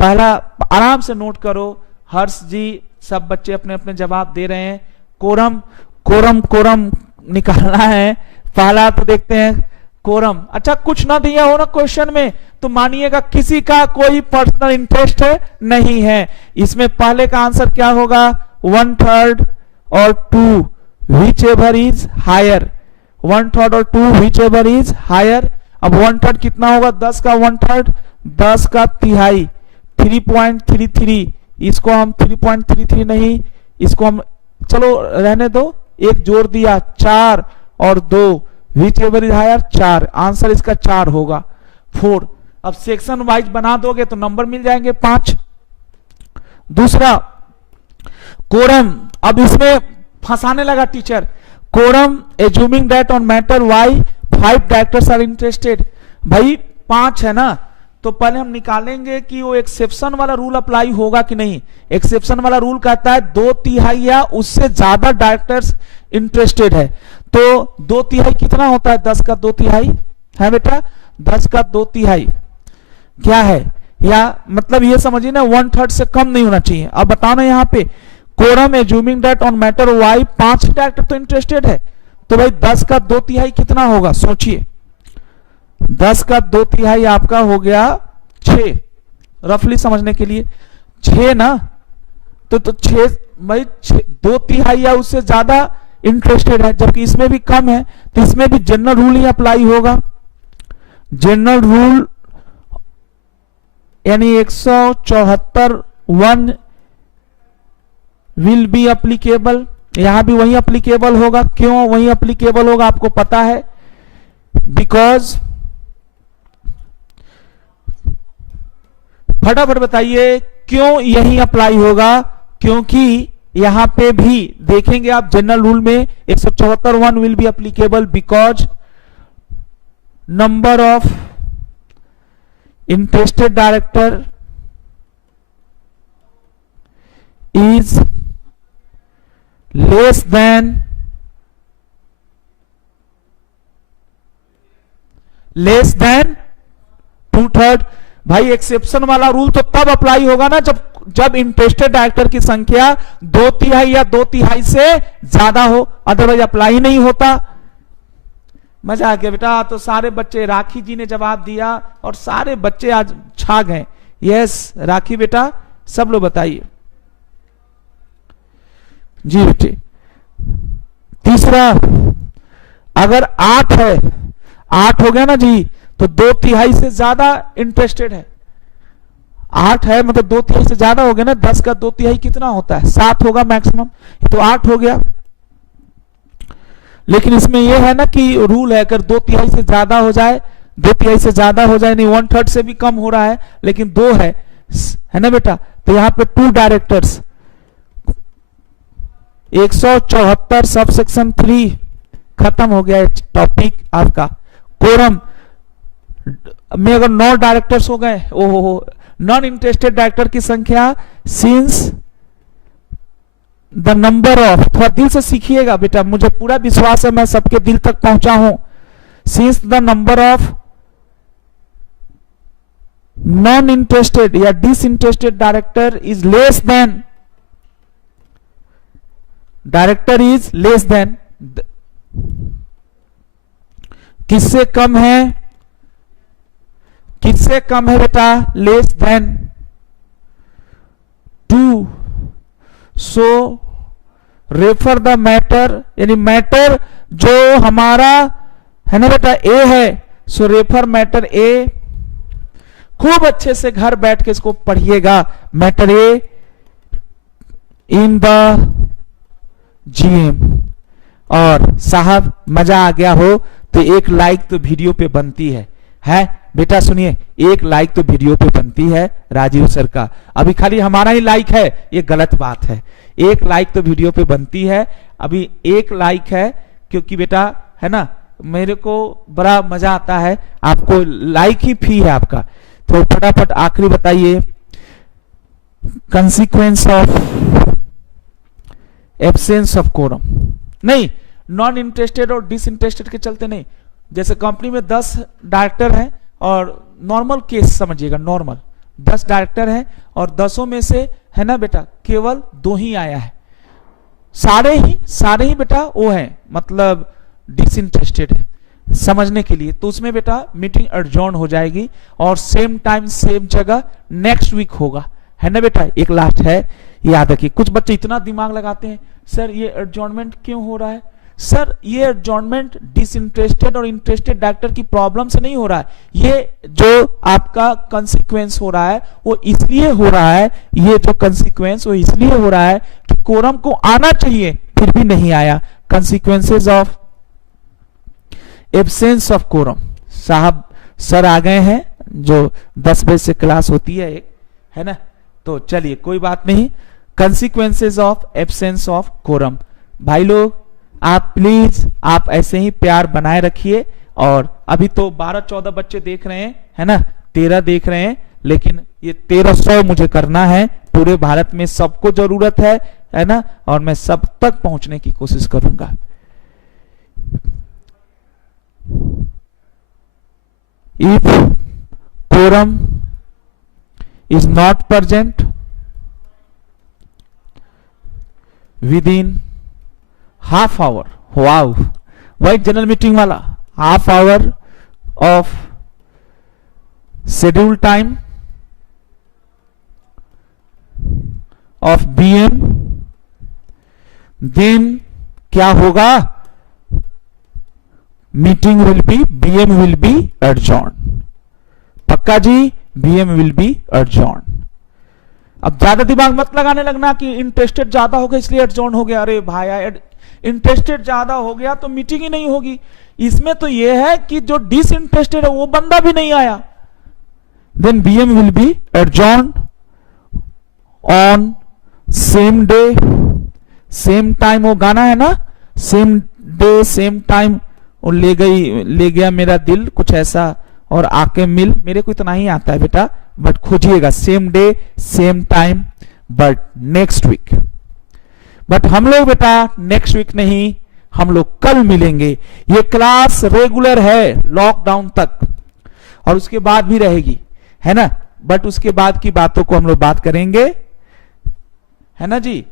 पहला आराम से नोट करो, हर्ष जी, सब बच्चे अपने अपने जवाब दे रहे हैं। कोरम कोरम कोरम निकालना है। पहला तो देखते हैं कोरम। अच्छा, कुछ ना दिया हो ना क्वेश्चन में तो मानिएगा किसी का कोई पर्सनल इंटरेस्ट नहीं है। इसमें पहले का आंसर क्या होगा, 1/3 और 2 विच एवर इज हायर। 1/3 और 2 विच एवर इज हायर। अब 1/3 कितना होगा, 10 का 1/3, 10 का तिहाई, 3.33। इसको हम 3.33 नहीं, इसको हम चलो रहने दो, एक जोड़ दिया 4 और 2 whichever is higher 4। Answer इसका 4 होगा, 4। अब सेक्शन वाइज बना दोगे तो नंबर मिल जाएंगे 5। दूसरा, कोरम, अब इसमें फंसाने लगा teacher. Quorum assuming that on matter Y 5 directors are interested. भाई 5 है ना, तो पहले हम निकालेंगे कि वो एक्सेप्शन वाला रूल अप्लाई होगा कि नहीं। एक्सेप्शन वाला रूल कहता है 2/3 या उससे ज्यादा डायरेक्टर्स इंटरेस्टेड है। तो 2/3 कितना होता है? 10 का 2/3 है बेटा, 10 का 2/3 क्या है, या मतलब ये समझिए ना 1/3 से कम नहीं होना चाहिए। अब बताना यहाँ पे quorum assuming that on matter Y 5 director तो इंटरेस्टेड है, तो भाई 10 का 2/3 कितना होगा? सोचिए, 10 का 2/3 आपका हो गया 6, रफली समझने के लिए 6 ना, तो 6 भाई 2/3 या उससे ज्यादा इंटरेस्टेड है, जबकि इसमें भी कम है, तो इसमें भी जनरल रूल ही अप्लाई होगा। जनरल रूल यानी 174(1) विल बी अप्लीकेबल। यहां भी वही अप्लीकेबल होगा। क्यों वही अप्लीकेबल होगा आपको पता है? बिकॉज, फटाफट बताइए क्यों यही अप्लाई होगा? क्योंकि यहां पे भी देखेंगे आप जनरल रूल में 174(1) will be applicable because number of interested director is less then 2/3। भाई एक्सेप्शन वाला रूल तो तब अप्लाई होगा ना जब इंटरेस्टेड डायरेक्टर की संख्या 2/3 या 2/3 से ज्यादा हो, अदरवाइज अप्लाई नहीं होता। मजा आ गया बेटा। तो सारे बच्चे, राखी जी ने जवाब दिया और सारे बच्चे आज छा गए। यस राखी बेटा, सब लोग बताइए जी बेटे। तीसरा, अगर 8 है, 8 हो गया ना जी, तो 2/3 से ज्यादा इंटरेस्टेड है। 8 है मतलब 2/3 से ज्यादा हो गया ना। 10 का 2/3 कितना होता है? 7 होगा मैक्सिमम, तो 8 हो गया। लेकिन इसमें यह है ना कि रूल है अगर 2/3 से ज्यादा हो जाए, 2/3 से ज्यादा हो जाए, नहीं 1/3 से भी कम हो रहा है, लेकिन 2 है ना बेटा, तो यहां पे 2 डायरेक्टर्स 174 सब सेक्शन 3 खत्म हो गया टॉपिक आपका। कोरम में अगर 9 डायरेक्टर्स हो गए, ओहो, नॉन इंटरेस्टेड डायरेक्टर की संख्या सिंस द नंबर ऑफ, थोड़ा दिल से सीखिएगा बेटा, मुझे पूरा विश्वास है मैं सबके दिल तक पहुंचा हूं। Since the number of non interested या disinterested director is less than, director is less than, किससे कम है? किससे कम है बेटा? Less than 2। So refer the matter, यानी मैटर जो हमारा है ना बेटा ए है, सो रेफर मैटर ए। खूब अच्छे से घर बैठ के इसको पढ़िएगा, matter A in the GM. और साहब मजा आ गया हो तो एक लाइक तो वीडियो पे बनती है बेटा, सुनिए, एक लाइक तो वीडियो पे बनती है राजीव सर का। अभी खाली हमारा ही लाइक है, ये गलत बात है। एक लाइक तो वीडियो पे बनती है, अभी एक लाइक है, क्योंकि बेटा है ना मेरे को बड़ा मजा आता है, आपको लाइक ही फी है आपका। तो फटाफट आखिरी बताइए, consequence of absence of quorum. नहीं, नॉन इंटरेस्टेड और डिसइंटरेस्टेड के चलते नहीं। जैसे कंपनी में 10 डायरेक्टर हैं और नॉर्मल केस समझिएगा, नॉर्मल 10 डायरेक्टर हैं और 10 में से है ना बेटा केवल 2 ही आया है, सारे ही बेटा वो है मतलब डिसइंटरेस्टेड है, समझने के लिए। तो उसमें बेटा मीटिंग एडजॉर्न हो जाएगी और सेम टाइम सेम जगह नेक्स्ट वीक होगा, है ना बेटा। एक लास्ट है, याद रखिए। कुछ बच्चे इतना दिमाग लगाते हैं, सर ये एडजॉर्नमेंट क्यों हो रहा है? सर ये एडजॉर्नमेंट डिसइंटरेस्टेड और इंटरेस्टेड डायरेक्टर की प्रॉब्लम से नहीं हो रहा है, ये जो आपका कंसीक्वेंस हो रहा है वो इसलिए हो रहा है, ये जो कंसीक्वेंस वो इसलिए हो रहा है कि कोरम को आना चाहिए फिर भी नहीं आया। Consequences of absence of quorum. साहब सर आ गए हैं, जो 10 बजे से क्लास होती है एक, है ना। तो चलिए कोई बात नहीं, consequences of absence of quorum. भाई लोग आप प्लीज आप ऐसे ही प्यार बनाए रखिए। और अभी तो 12-14 बच्चे देख रहे हैं, है ना, 13 देख रहे हैं, लेकिन ये 1300 मुझे करना है। पूरे भारत में सबको जरूरत है ना, और मैं सब तक पहुंचने की कोशिश करूंगा। If quorum is not present within half hour, wow, wait general meeting वाला half hour of schedule time of BM, then क्या होगा, meeting will be, BM will be adjourn. पक्का जी, बीएम विल बी एडजॉर्न। अब ज्यादा दिमाग मत लगाने लगना कि इंटरेस्टेड ज्यादा हो गया इसलिए एडजॉर्न हो गया। अरे भाई, इंटरेस्टेड ज्यादा हो गया तो मीटिंग ही नहीं होगी। इसमें तो यह है कि जो डिसइंटरेस्टेड है वो बंदा भी नहीं आया, then BM will be adjourn on same day same time. वो गाना है ना, सेम डे सेम टाइम, और ले गया मेरा दिल, कुछ ऐसा, और आके मिल। मेरे को इतना ही आता है बेटा, बट खोजिएगा, same day same time but next week. But हम लोग बेटा नेक्स्ट वीक नहीं, हम लोग कल मिलेंगे। ये क्लास रेगुलर है लॉकडाउन तक, और उसके बाद भी रहेगी, है ना। बट उसके बाद की बातों को हम लोग बात करेंगे, है ना जी।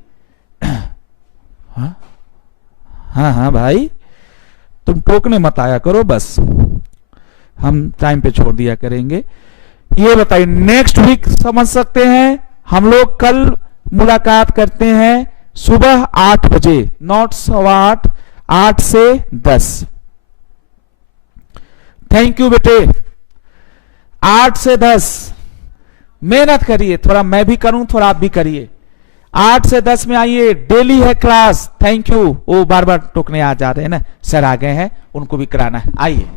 हाँ भाई, तुम टोकने मत आया करो, बस हम टाइम पे छोड़ दिया करेंगे। ये बताइए नेक्स्ट वीक समझ सकते हैं। हम लोग कल मुलाकात करते हैं सुबह 8 बजे, नॉट 8:15, 8 से 10। थैंक यू बेटे। 8 से 10 मेहनत करिए, थोड़ा मैं भी करूं, थोड़ा आप भी करिए। 8 से 10 में आइए, डेली है क्लास। Thank you. वो बार बार टोकने आ जा रहे हैं ना, सर आ गए हैं, उनको भी कराना है, आइए।